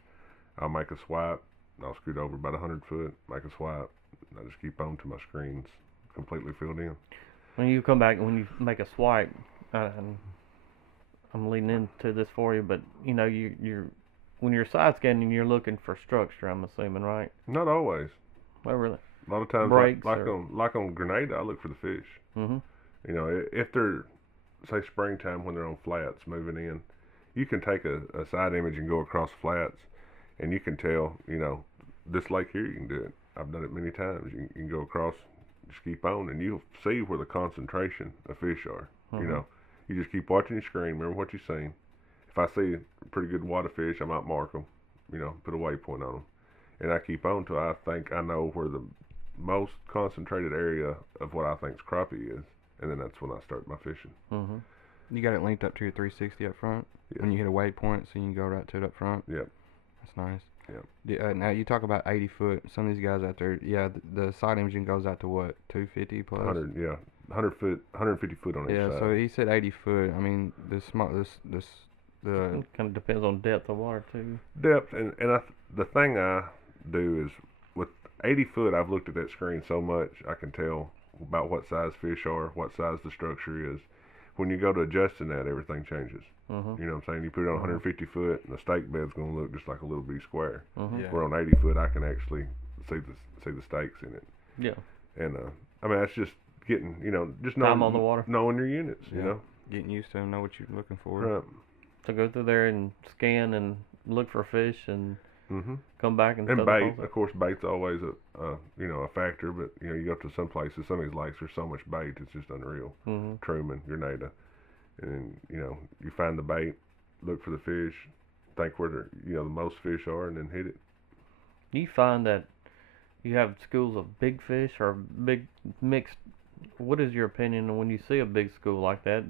I'll make a swipe. I'll scoot over about 100 foot, make a swipe. And I just keep on till my screen's completely filled in. When you come back, when you make a swipe, and I'm leading into this for you, but you're when you're side scanning, you're looking for structure. I'm assuming, right? Not always. Well, really. A lot of times, Breaks like on Grenada, I look for the fish. Mhm. If they're, say, springtime when they're on flats moving in, you can take a side image and go across flats, and you can tell, this lake here, you can do it. I've done it many times. You can go across, just keep on, and you'll see where the concentration of fish are. Mhm. You just keep watching your screen, remember what you've seen. If I see a pretty good wad of fish, I might mark them, put a waypoint on them. And I keep on till I think I know where the most concentrated area of what I think is crappie is. And then that's when I start my fishing. Mhm. You got it linked up to your 360 up front? Yes. When you hit a waypoint, so you can go right to it up front? Yep. That's nice. Yep. Now, you talk about 80 foot. Some of these guys out there, yeah, the side imaging goes out to what, 250 plus? 100, yeah. 100 foot, 150 foot on each Yeah, side. so he said 80 foot. I mean, the Kind of depends on depth of water too. Depth, and the thing I do is with 80 foot, I've looked at that screen so much I can tell about what size fish are, what size the structure is. When you go to adjusting that, everything changes. Mhm. You know what I'm saying? You put it on 150 foot, and the stake bed's going to look just like a little bitty square. Mhm. Yeah. Where on 80 foot, I can actually see the stakes in it. Yeah. And I mean, that's just getting, just Time on the water. knowing your units. Yeah. Getting used to them, know what you're looking for. Right. So go through there and scan and look for fish and Mm-hmm. come back and And throw the bait, holes up. of course, bait's always a factor. But you go to some places, some of these lakes, there's so much bait, it's just unreal. Mhm. Truman, Grenada, and you find the bait, look for the fish, think where the most fish are, and then hit it. Do you find that you have schools of big fish or big mixed? What is your opinion when you see a big school like that?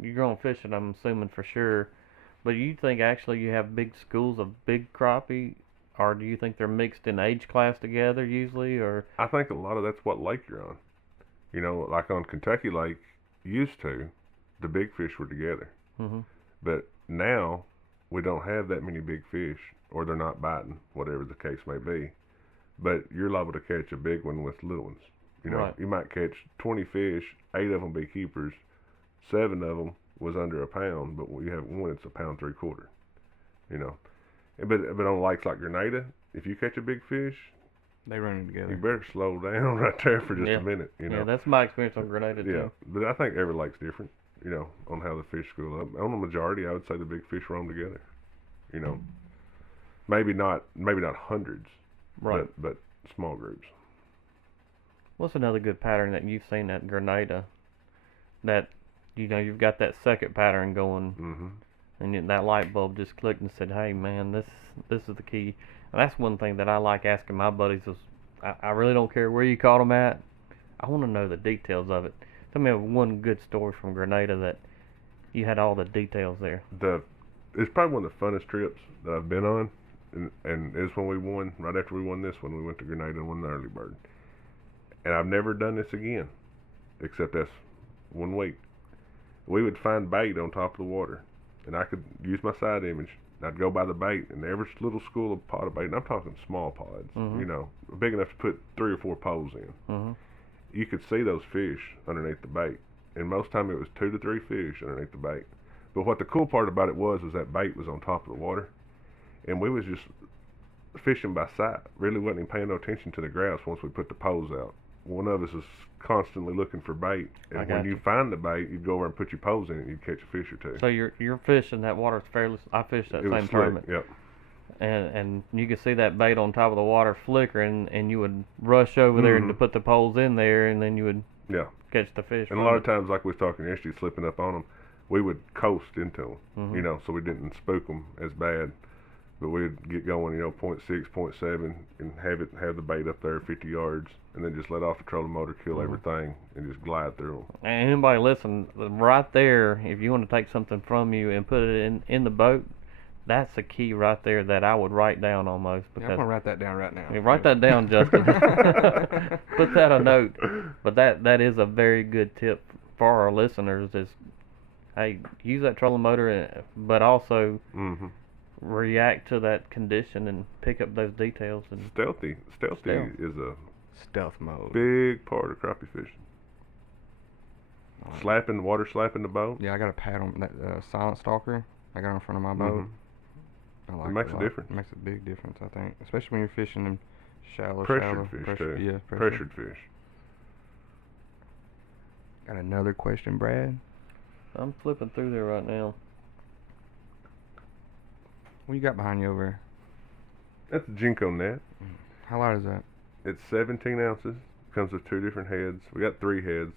You're going fishing, I'm assuming for sure, but do you think actually you have big schools of big crappie, or do you think they're mixed in age class together usually, or? I think a lot of that's what lake you're on. Like on Kentucky Lake, used to, the big fish were together. Mhm. But now, we don't have that many big fish, or they're not biting, whatever the case may be. But you're liable to catch a big one with little ones. Right. You might catch 20 fish, 8 of them be keepers, 7 of them was under a pound, but when you have one, it's a pound 3/4. But on lakes like Grenada, if you catch a big fish, They run together. you better slow down right there for just Yeah. a minute. Yeah, that's my experience on Grenada Yeah, too. but I think every lake's different, on how the fish school up. On the majority, I would say the big fish roam together. Maybe not hundreds, Right. but small groups. What's another good pattern that you've seen at Grenada that you've got that second pattern going, Mm-hmm. and that light bulb just clicked and said, "Hey man, this is the key." And that's one thing that I like asking my buddies is, I really don't care where you caught them at. I want to know the details of it. Tell me one good story from Grenada that you had all the details there. It's probably one of the funnest trips that I've been on, and it's when we won. Right after we won this one, we went to Grenada and won the early bird. And I've never done this again, except that's one week. We would find bait on top of the water, and I could use my side image. I'd go by the bait, and every little school of pot of bait, and I'm talking small pods, Mhm. big enough to put 3 or 4 poles in. Mhm. You could see those fish underneath the bait, and most time it was 2 to 3 fish underneath the bait. But what the cool part about it was that bait was on top of the water, and we was just fishing by sight. Really wasn't even paying no attention to the grouse once we put the poles out. One of us is constantly looking for bait, I and got when you find the bait, you'd go over and put your poles in it, and you'd catch a fish or two. So your fish in that water is fairly. I fished that It was same slick, tournament. yep. and you could see that bait on top of the water flickering, and you would rush over there to put the poles in there, and then you would catch the fish. And a lot of times, like we was talking yesterday, slipping up on them, we would coast into them, you know, so we didn't spook them as bad. But we'd get going, you know, 0.6, 0.7, and have the bait up there 50 yards, and then just let off the trolling motor, kill everything, and just glide through them. And anybody listen, right there, if you want to take something from you and put it in the boat, that's a key right there that I would write down almost. Yeah, I'm gonna write that down right now. Yeah, write that down, Justin. Put that a note. But that is a very good tip for our listeners. Is hey, use that trolling motor, but also react to that condition and pick up those details. And Stealthy is a stealth mode. big part of crappie fishing. Water slapping the boat. Yeah, I got a pad on that silent stalker. I got it in front of my boat. I like It makes a a lot. difference. It makes a big difference, I think, especially when you're fishing in shallow Pressured fish too. Yeah, Pressured fish. Got another question, Brad. I'm flipping through there right now. What you got behind you over there? That's a Jinko net. How light is that? It's 17 ounces. Comes with 2 different heads. We got 3 heads.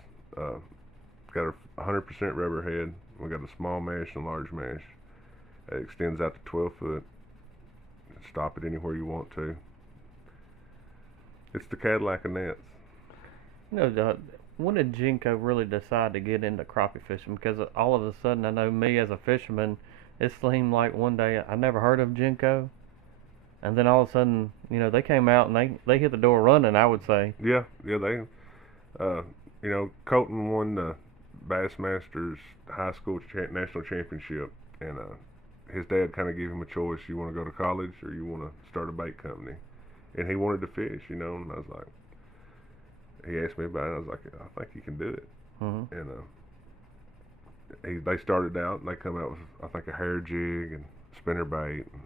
Got a 100% rubber head. We got a small mesh and a large mesh. It extends out to 12 foot. Stop it anywhere you want to. It's the Cadillac of nets. You know, when did Jinko really decide to get into crappie fishing? Because all of a sudden, I know me as a fisherman, it seemed like one day I never heard of Jinko, and then all of a sudden, you know, they came out and they hit the door running, I would say. Yeah, they, you know, Colton won the Bassmasters High School National Championship, and his dad kind of gave him a choice: you want to go to college or you want to start a bait company? And he wanted to fish, you know, and I was like, he asked me about it, and I was like, I think you can do it. And they started out, and they come out with, I think, a hair jig and spinner bait, and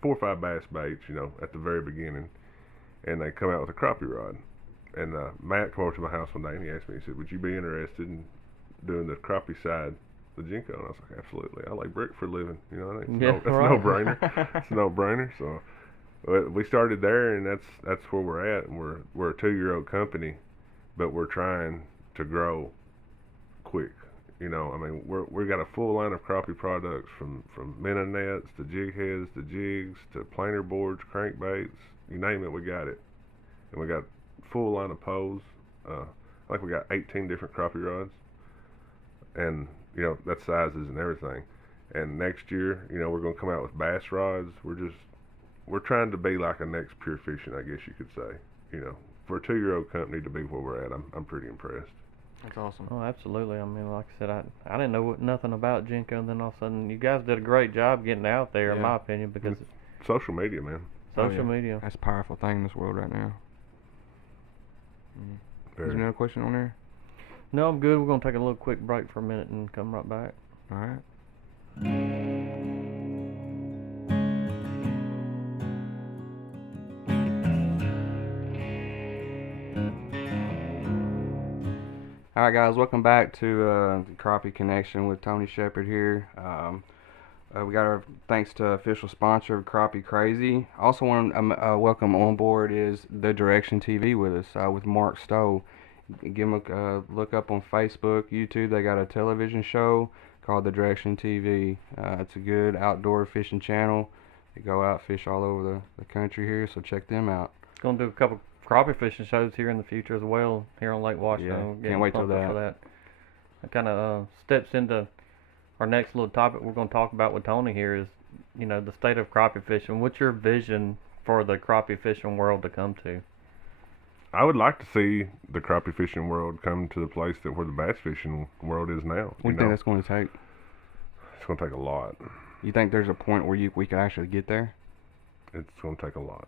4 or 5 bass baits, you know, at the very beginning. And they come out with a crappie rod. And Matt came over to my house one day, and he asked me, he said, would you be interested in doing the crappie side, the Jinko? And I was like, absolutely. I like brick for a living, you know. It's a no-brainer. It's a no-brainer. So we started there, and that's where we're at. And we're a 2-year-old company, but we're trying to grow quick. You know, I mean, we got a full line of crappie products from minnow nets to jig heads to jigs to planer boards, crankbaits, you name it, we got it. And we got full line of poles. I think we got 18 different crappie rods, and you know, that's sizes and everything. And next year, you know, we're gonna come out with bass rods. We're trying to be like a next Pure Fishing, I guess you could say. You know, for a 2-year-old company to be where we're at, I'm pretty impressed. That's awesome. Oh, absolutely. I mean, like I said, I didn't know nothing about Jinko, and then all of a sudden, you guys did a great job getting out there, in my opinion, because Social media, man. social media. That's a powerful thing in this world right now. Is there another question on there? No, I'm good. We're gonna take a little quick break for a minute and come right back. All right. All right, guys, welcome back to the Crappie Connection with Tony Sheppard here. We got our thanks to official sponsor of Crappie Crazy. Also want to welcome on board is The Direction TV with us, with Mark Stowe. Give them a look up on Facebook, YouTube. They got a television show called The Direction TV. It's a good outdoor fishing channel. They go out fish all over the country here, so check them out. Gonna do a couple crappie fishing shows here in the future as well, here on Lake Washington. Yeah, can't wait till that. For that. It kind of steps into our next little topic we're going to talk about with Tony here is, you know, the state of crappie fishing. What's your vision for the crappie fishing world to come to? I would like to see the crappie fishing world come to the place that where the bass fishing world is now. What do you think that's going to take? It's going to take a lot. You think there's a point where we could actually get there? It's going to take a lot.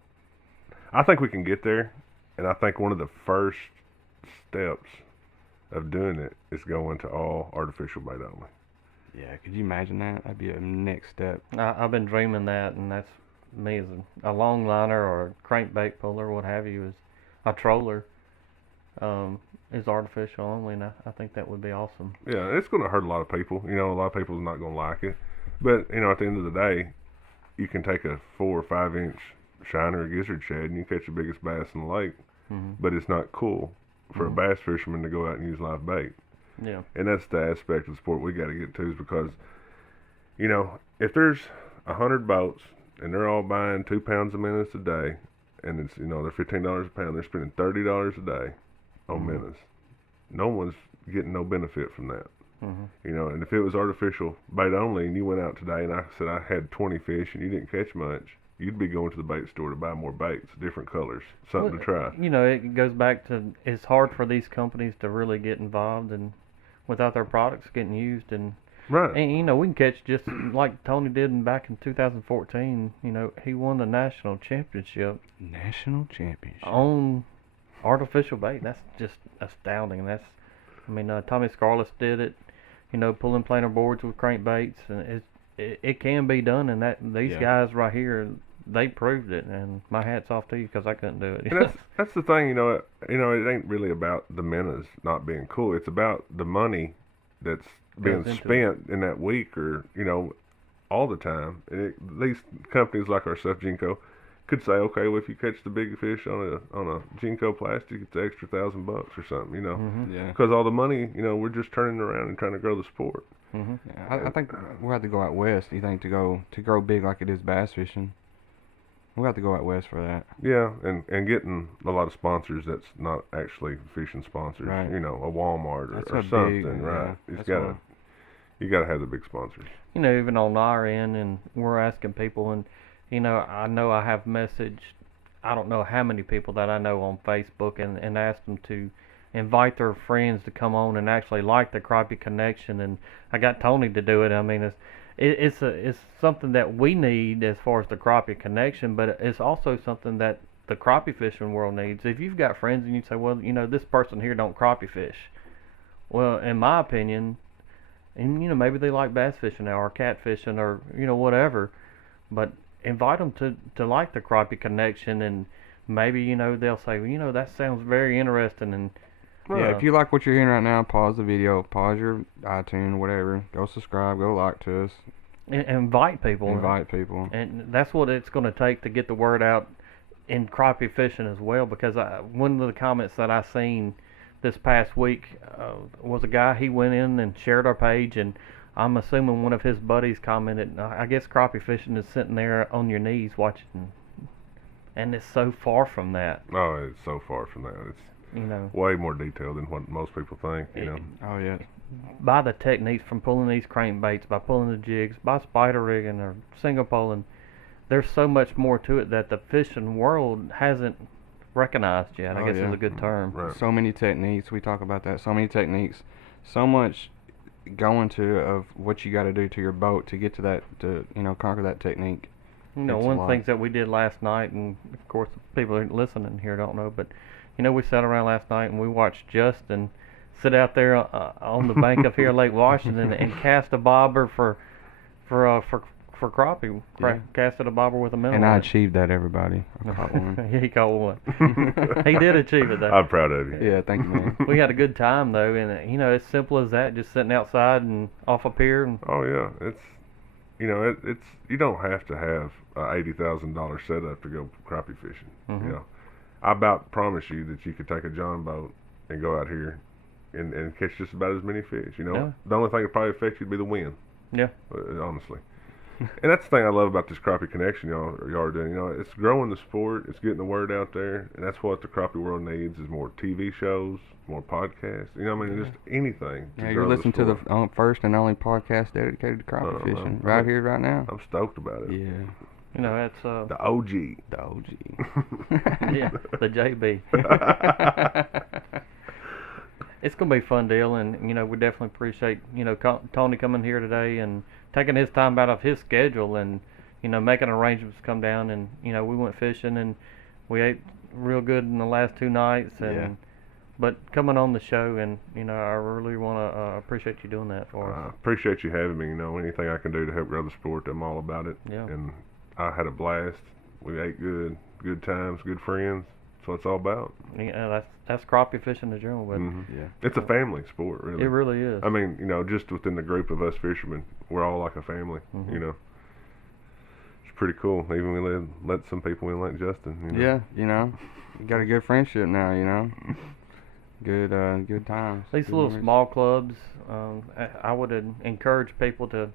I think we can get there, and I think one of the first steps of doing it is going to all artificial bait only. Yeah, could you imagine that? That'd be a next step. I've been dreaming that, and that's me as a long liner or a crankbait puller, what have you, is a troller is artificial only, and I think that would be awesome. Yeah, it's going to hurt a lot of people. You know, a lot of people are not going to like it. But, you know, at the end of the day, you can take a 4 or 5 inch shiner or gizzard shad and you catch the biggest bass in the lake, but it's not cool for a bass fisherman to go out and use live bait. Yeah. And that's the aspect of the sport we got to get to, is because, you know, if there's 100 boats and they're all buying 2 pounds of minnows a day, and it's, you know, they're $15 a pound, they're spending $30 a day on minnows. No one's getting no benefit from that. You know, and if it was artificial bait only, and you went out today and I said I had 20 fish and you didn't catch much, you'd be going to the bait store to buy more baits, different colors, something to try. You know, it goes back to, it's hard for these companies to really get involved and without their products getting used. And you know, we can catch just like Tony did back in 2014. You know, he won the national championship on artificial bait. That's just astounding. That's, I mean, Tommy Scarlett did it. You know, pulling planer boards with crankbaits, and it can be done. And that these guys right here, they proved it. And my hat's off to you, because I couldn't do it. And that's the thing. You know, it ain't really about the minnows not being cool. It's about the money that's being spent in that week, or, you know, all the time. And these companies like ourselves, Jinko, could say, okay, well, if you catch the big fish on a Jinko plastic, it's an extra $1,000 or something, you know. Because all the money, you know, we're just turning around and trying to grow the sport. I think we'll have to go out west. You think to grow big like it is bass fishing, we'll have to go out west for that. Yeah, and getting a lot of sponsors that's not actually fishing sponsors. Right. You know, a Walmart or something, right? You gotta have the big sponsors. You know, even on our end, and we're asking people, and you know I have messaged, I don't know how many people that I know on Facebook, and asked them to invite their friends to come on and actually like the Crappie Connection, and I got Tony to do it. I mean, it's something that we need as far as the Crappie Connection, but it's also something that the crappie fishing world needs. If you've got friends and you say, well, you know, this person here don't crappie fish, well, in my opinion, and you know, maybe they like bass fishing now, or catfishing, or you know, whatever, but invite them to like the Crappie Connection, and maybe, you know, they'll say, well, you know, that sounds very interesting. And yeah, if you like what you're hearing right now, pause the video, pause your iTunes, whatever, go subscribe, go like to us, and invite people. And that's what it's going to take to get the word out in crappie fishing as well, because one of the comments that I seen this past week was a guy, he went in and shared our page, and I'm assuming one of his buddies commented, I guess crappie fishing is sitting there on your knees watching, and it's so far from that. Oh, it's so far from that. It's, you know, way more detailed than what most people think, you know. Oh, yeah. By the techniques from pulling these crankbaits, by pulling the jigs, by spider rigging or single poling, there's so much more to it that the fishing world hasn't recognized yet. I guess is a good term. Right. So many techniques. We talk about that. So many techniques. So much going to of what you got to do to your boat to get to that, to, you know, conquer that technique. You know, one of the things that we did last night, and of course the people listening here don't know, but you know, we sat around last night and we watched Justin sit out there on the bank up here at Lake Washington and cast a bobber for crappie. Casted a bobber with a minnow. And I achieved that, everybody. I caught one. Yeah, he caught one. He did achieve it, though. I'm proud of you. Yeah, thank you, man. We had a good time, though, and you know, it's simple as that, just sitting outside and off a pier. And oh yeah, it's, you know, it's you don't have to have a $80,000 setup to go crappie fishing. You know, I about promise you that you could take a John boat and go out here and catch just about as many fish. You know, the only thing that probably affects you would be the wind. Yeah. Honestly. And that's the thing I love about this Crappie Connection y'all are doing. You know, it's growing the sport, it's getting the word out there, and that's what the crappie world needs, is more TV shows, more podcasts. You know, I mean, just anything. Yeah, you're listening to the first and only podcast dedicated to crappie fishing right here, right now. I'm stoked about it. Yeah. You know, that's the OG. The OG. Yeah, the JB. It's gonna be a fun deal, and you know, we definitely appreciate, you know, Tony coming here today and taking his time out of his schedule, and you know, making arrangements to come down. And you know, we went fishing and we ate real good in the last 2 nights, and but coming on the show, and you know, I really want to appreciate you doing that for us. I appreciate you having me. You know, anything I can do to help grow the sport, I'm all about it. Yeah. And I had a blast. We ate good times, good friends. That's what it's all about. Yeah, that's crappie fishing in general, but Yeah. It's a family sport, really. it really is. I mean, you know, just within the group of us fishermen, we're all like a family. You know, pretty cool. Even we let some people in like Justin. You know? Yeah, you know, you got a good friendship now. You know, good times. These good little memories. small clubs, I would encourage people to,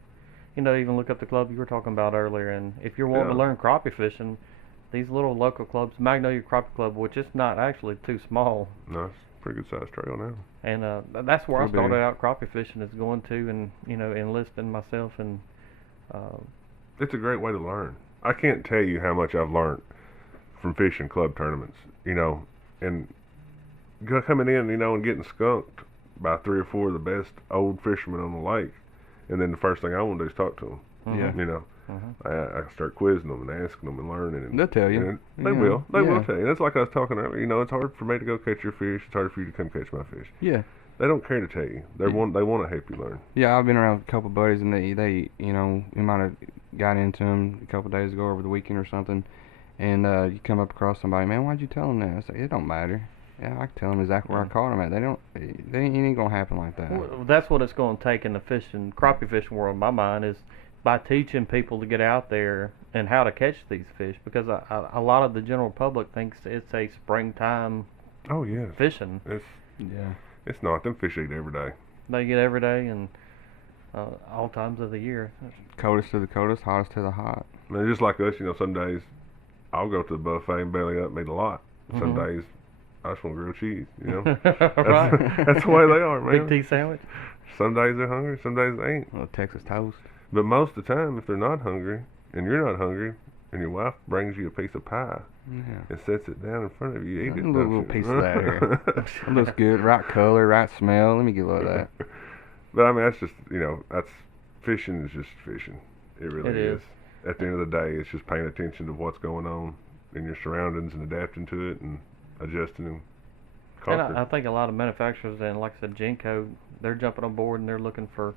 even look up the club you were talking about earlier. And if you're wanting to Yeah. learn crappie fishing, these little local clubs, Magnolia Crappie Club, which is not actually too small. No, it's a pretty good sized trail now. And that's where I Real big. started out crappie fishing, is going to and enlisting myself. And It's a great way to learn. I can't tell you how much I've learned from fishing club tournaments, and coming in, and getting skunked by 3 or 4 of the best old fishermen on the lake. And then the first thing I want to do is talk to them. Yeah. I start quizzing them and asking them and learning. And They'll tell you. and they Yeah. will. They will Yeah. tell you. That's like I was talking earlier. It's hard for me to go catch your fish. It's hard for you to come catch my fish. Yeah. They don't care to tell you. They want to help you learn. Yeah, I've been around a couple buddies, and they we might have got into them a couple days ago over the weekend or something, and you come up across somebody, man, why'd you tell them that? I say, it don't matter. Yeah, I can tell them exactly where I caught them at. It ain't gonna happen like that. well, that's what it's going to take in the crappie fishing world, in my mind, is by teaching people to get out there and how to catch these fish, because a lot of the general public thinks it's a springtime Oh yes. fishing. Yeah. It's not. Them fish eat every day. They get every day and all times of the year. Coldest to the coldest, hottest to the hot. And just like us, some days I'll go to the buffet and belly up and eat a lot. Some Mhm. days I just want grilled cheese. Right. That's the way they are, Big man. tea sandwich. Some days they're hungry, some days they ain't. A little Texas toast. But most of the time, if they're not hungry and you're not hungry, and your wife brings you a piece of pie Yeah. and sets it down in front of you, you eat it. A don't little you? piece of that here. It looks good. Right color, right smell. Let me get a load of that. But I mean, that's just that's fishing is just fishing. It really It is. At the end of the day, it's just paying attention to what's going on in your surroundings and adapting to it and adjusting and And conquering. I think a lot of manufacturers, and like I said, Genco, they're jumping on board and they're looking for,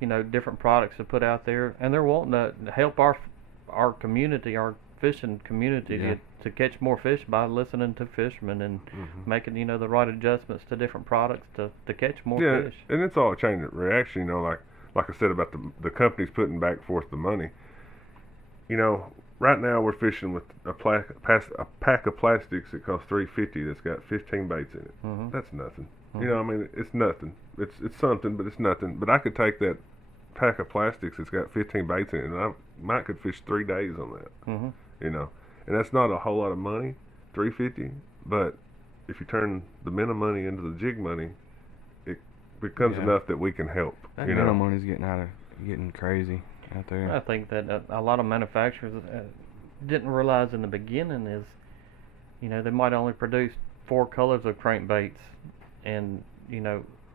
different products to put out there, and they're wanting to help our community, our fishing community, Yeah. to catch more fish by listening to fishermen and Mhm. making the right adjustments to different products to catch more Yeah, fish. and it's all a chain reaction. Like I said about the companies putting back forth the money. Right now we're fishing with a pack of plastics that costs $3.50 that's got 15 baits in it. Mhm. That's nothing. Mhm. It's nothing. It's something, but it's nothing. But I could take that pack of plastics that's got 15 baits in it, and I might could fish 3 days on that. Mhm. And that's not a whole lot of money, $3.50. But if you turn the minnow money into the jig money, it becomes Yeah. enough that we can help. That minnow money's getting crazy out there. I think that a lot of manufacturers didn't realize in the beginning is, they might only produce 4 colors of crankbaits, and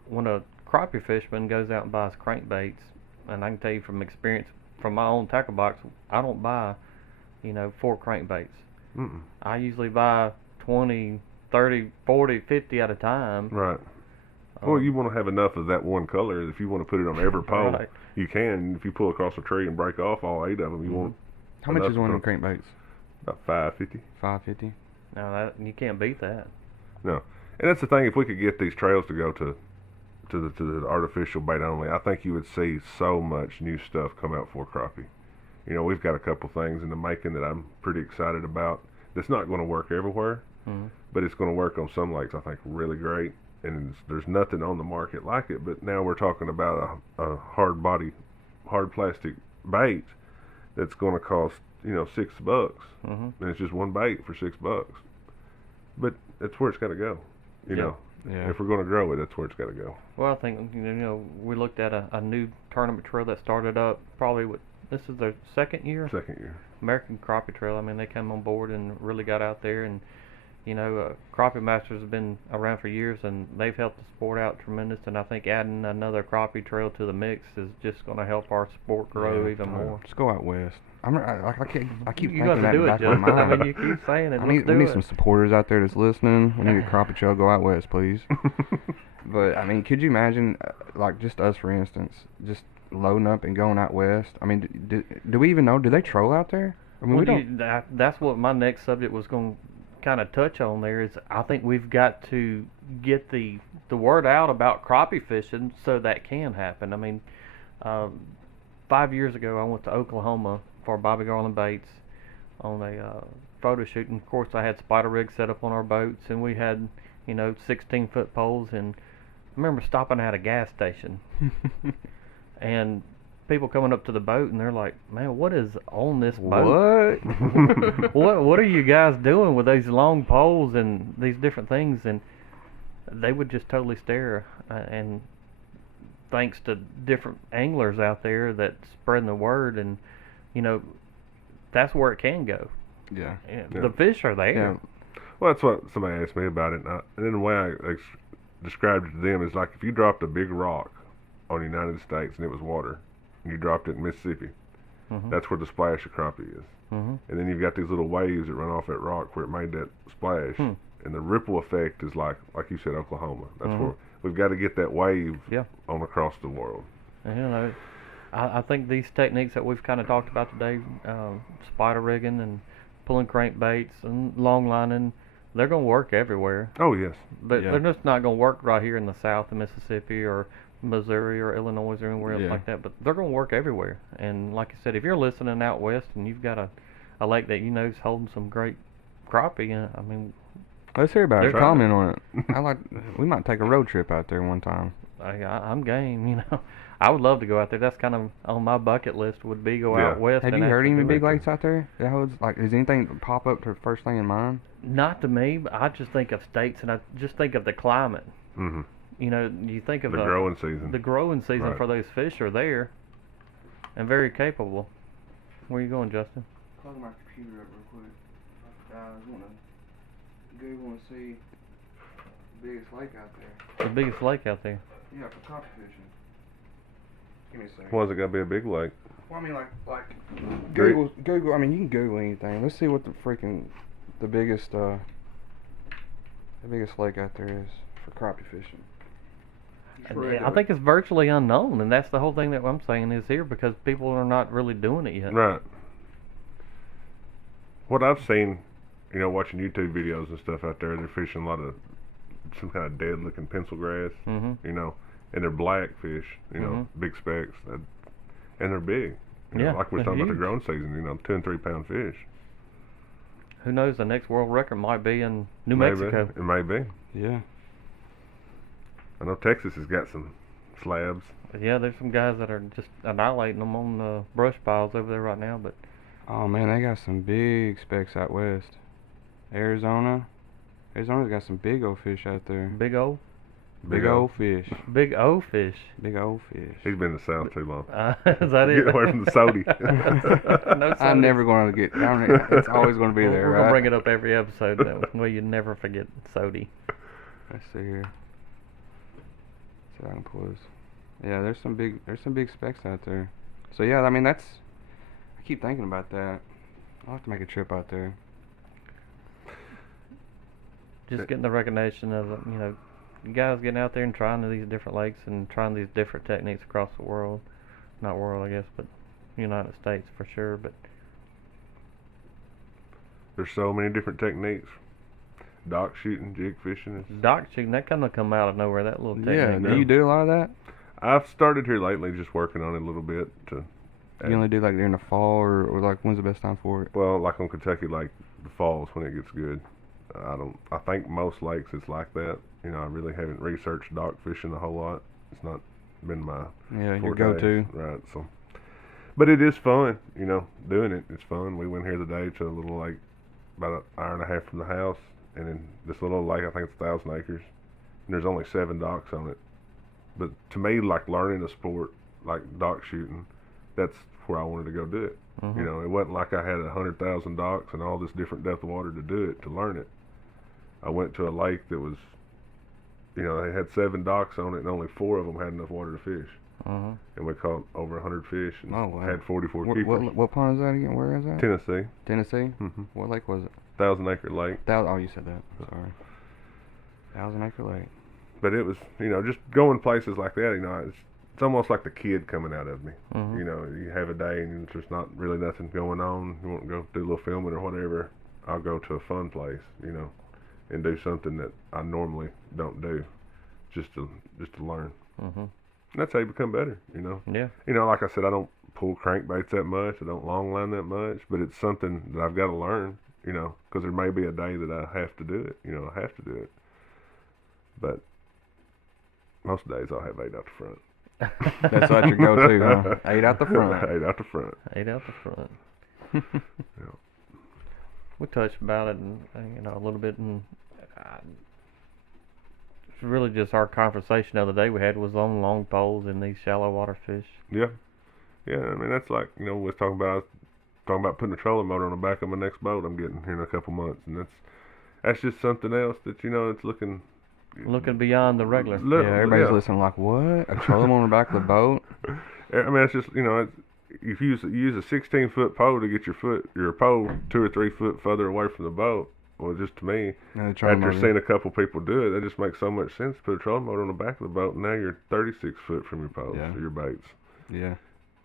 when a crappie fisherman goes out and buys crankbaits, and I can tell you from experience from my own tackle box, I don't buy 4 crankbaits. Mm-mm. I usually buy 20, 30, 40, 50 at a time. Right. Well, you want to have enough of that one color. If you want to put it on every pole, Right. you can. If you pull across a tree and break off all 8 of them, you want How much enough is one to of them crankbaits? about $5.50. $5.50. Now you can't beat that. No, and that's the thing. If we could get these trails to go to the artificial bait only, I think you would see so much new stuff come out for crappie. We've got a couple things in the making that I'm pretty excited about. That's not going to work everywhere, Mhm. but it's going to work on some lakes. I think really great. And there's nothing on the market like it. But now we're talking about a hard plastic bait that's going to cost $6, Mhm. and it's just one bait for $6. But that's where it's got to go. Yeah. Yeah. If we're going to grow it, that's where it's got to go. Well, I think we looked at a new tournament trail that started up probably this is their second year. Second year. American Crappie Trail. I mean, they came on board and really got out there, and Crappie Masters have been around for years, and they've helped the sport out tremendous. And I think adding another crappie trail to the mix is just going to help our sport grow even more. Let's go out west. I keep You thinking got that to in do the it, back of my Justin. I mind. mean, you keep saying it. we Let's do need it. some supporters out there that's listening. We need a crappie trail. Go out west, please. But I mean, could you imagine, like just us, for instance, just loading up and going out west? I mean, do we even know? Do they troll out there? I mean, Well, we don't. that's what my next subject was going to kind of touch on. There is, I think we've got to get the word out about crappie fishing so that can happen. I mean, 5 years ago, I went to Oklahoma for Bobby Garland Baits on a photo shoot. And of course, I had spider rigs set up on our boats, and we had 16-foot poles. And I remember stopping at a gas station, and people coming up to the boat, and they're like, "Man, what is on this boat? What are you guys doing with these long poles and these different things?" And they would just totally stare. And thanks to different anglers out there that spreading the word, and that's where it can go. Yeah. The fish are there. Yeah. Well, that's what somebody asked me about it, and then the way I described it to them is like if you dropped a big rock on the United States and it was water, and you dropped it in Mississippi, that's where the splash of crappie is. And then you've got these little waves that run off that rock where it made that splash, and the ripple effect is like you said, Oklahoma. That's where we've got to get that wave on across the world. And, I think these techniques that we've kind of talked about today, spider rigging and pulling crankbaits and long lining, they're going to work everywhere. Oh, yes. But they're just not going to work right here in the South of Mississippi or Missouri or Illinois or anywhere else like that. But they're going to work everywhere. And like I said, if you're listening out west and you've got a lake that is holding some great crappie, I mean, let's hear about it. Comment on it. We might take a road trip out there one time. I'm game. I would love to go out there. That's kind of on my bucket list. Would be go out west. Have you heard any big lakes out there? Does anything pop up to first thing in mind? Not to me, but I just think of states, and I just think of the climate. You think of the growing season. The growing season for those fish are there, and very capable. Where are you going, Justin? Close my computer up real quick. I want to Google and see the biggest lake out there. The biggest lake out there. Yeah, for crappie fishing. Give me a second. Why's it got to be a big lake? Well, I mean, like Google. I mean, you can Google anything. Let's see what the biggest lake out there is for crappie fishing. I think it's virtually unknown, and that's the whole thing that I'm saying is here because people are not really doing it yet. Right. What I've seen, watching YouTube videos and stuff out there, they're fishing a lot of some kind of dead-looking pencil grass, and they're black fish, big specks, and they're big. Like we're talking about the growing season, 2 and 3 pound fish. Who knows? The next world record might be in New Mexico. It may be. Yeah. I know Texas has got some slabs. Yeah, there's some guys that are just annihilating them on the brush piles over there right now. But oh man, they got some big specks out west. Arizona's got some big old fish out there. Big old fish. Big O fish. Big old fish. He's been in the South too long. Is that it? Get away from the sody. No sody. I'm never going to get. It's always going to be there. We're right? going to bring it up every episode. That way you never forget sody. Let's see here. So I can pull this. Yeah, there's some big specks out there. So yeah, I mean I keep thinking about that. I'll have to make a trip out there. Just getting the recognition of guys getting out there and trying these different lakes and trying these different techniques across the world. Not world, I guess, but United States for sure. But there's so many different techniques. Dock shooting, jig fishing. Dock shooting, that kind of come out of nowhere, that little technique. Yeah, do you do a lot of that? I've started here lately just working on it a little bit. You only do like during the fall or like when's the best time for it? Well, like on Kentucky, like the falls when it gets good. I think most lakes it's like that. I really haven't researched dock fishing a whole lot. It's not been my your go-to. Right, so. But it is fun, doing it. It's fun. We went here today to a little lake about an hour and a half from the house. And in this little lake, I think it's 1,000 acres, and there's only 7 docks on it. But to me, like learning a sport like dock shooting, that's where I wanted to go do it. It wasn't like I had 100,000 docks and all this different depth of water to do it, to learn it. I went to a lake that was, they had 7 docks on it, and only 4 of them had enough water to fish. And we caught over 100 fish and had 44 keepers. What pond is that again? Where is that? Tennessee. Tennessee? What lake was it? 1,000-acre lake. Oh, you said that. Sorry. 1,000-acre lake. But it was, just going places like that, it's almost like the kid coming out of me. You have a day and there's not really nothing going on. You want to go do a little filming or whatever. I'll go to a fun place, and do something that I normally don't do, just to learn. And that's how you become better, Yeah. Like I said, I don't pull crankbaits that much. I don't long line that much, but it's something that I've got to learn, you know, because there may be a day that I have to do it. You know, I have to do it. But most days I'll have 8 out the front. That's what your go-to, huh? 8 out the front. 8 out the front. 8 out the front. Yeah. We touched about it, and you know, a little bit, and it's really just our conversation the other day we had was on long poles and these shallow water fish. Yeah. Yeah, I mean, that's like, you know, we was talking about putting a trolling motor on the back of my next boat I'm getting here in a couple months, and that's just something else that, you know, it's looking beyond the regular. Yeah, everybody's listening like, what? A trolling on the back of the boat? I mean, it's just, you know, if you use a 16-foot pole to get your pole 2 or 3 foot further away from the boat, well, just to me, after seeing a couple people do it, that just makes so much sense to put a trolling motor on the back of the boat, and now you're 36 foot from your poles, or your baits. Yeah.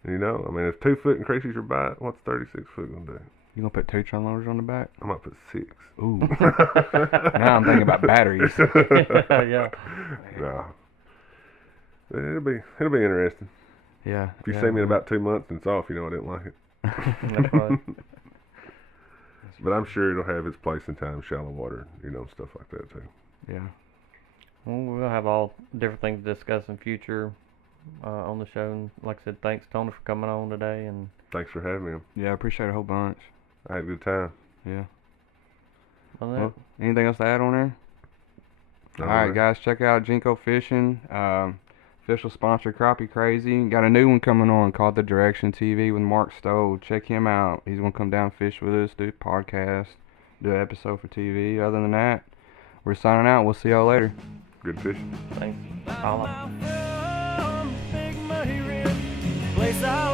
You know, I mean, if 2 foot increases your bite, what's 36 foot going to do? You gonna put 2 trolling motors on the back? I might put 6. Ooh. Now I'm thinking about batteries. Yeah. No. It'll be interesting. Yeah. If you see me in about 2 months and it's off, you know I didn't like it. That's right. But I'm sure it'll have its place in time, shallow water, you know, stuff like that too. Yeah. Well, we'll have all different things to discuss in future on the show. And like I said, thanks, Tony, for coming on today. And thanks for having me. Yeah, I appreciate it a whole bunch. I had a good time. Yeah. well, Anything else to add on there? All Alright, guys, check out Jinko Fishing. Official sponsor, Crappie Crazy. Got a new one coming on called The Direction TV with Mark Stowe. Check him out. He's going to come down and fish with us, do a podcast, do an episode for TV. Other than that, we're signing out. We'll see y'all later. Good fishing. thanks. Holla. Place I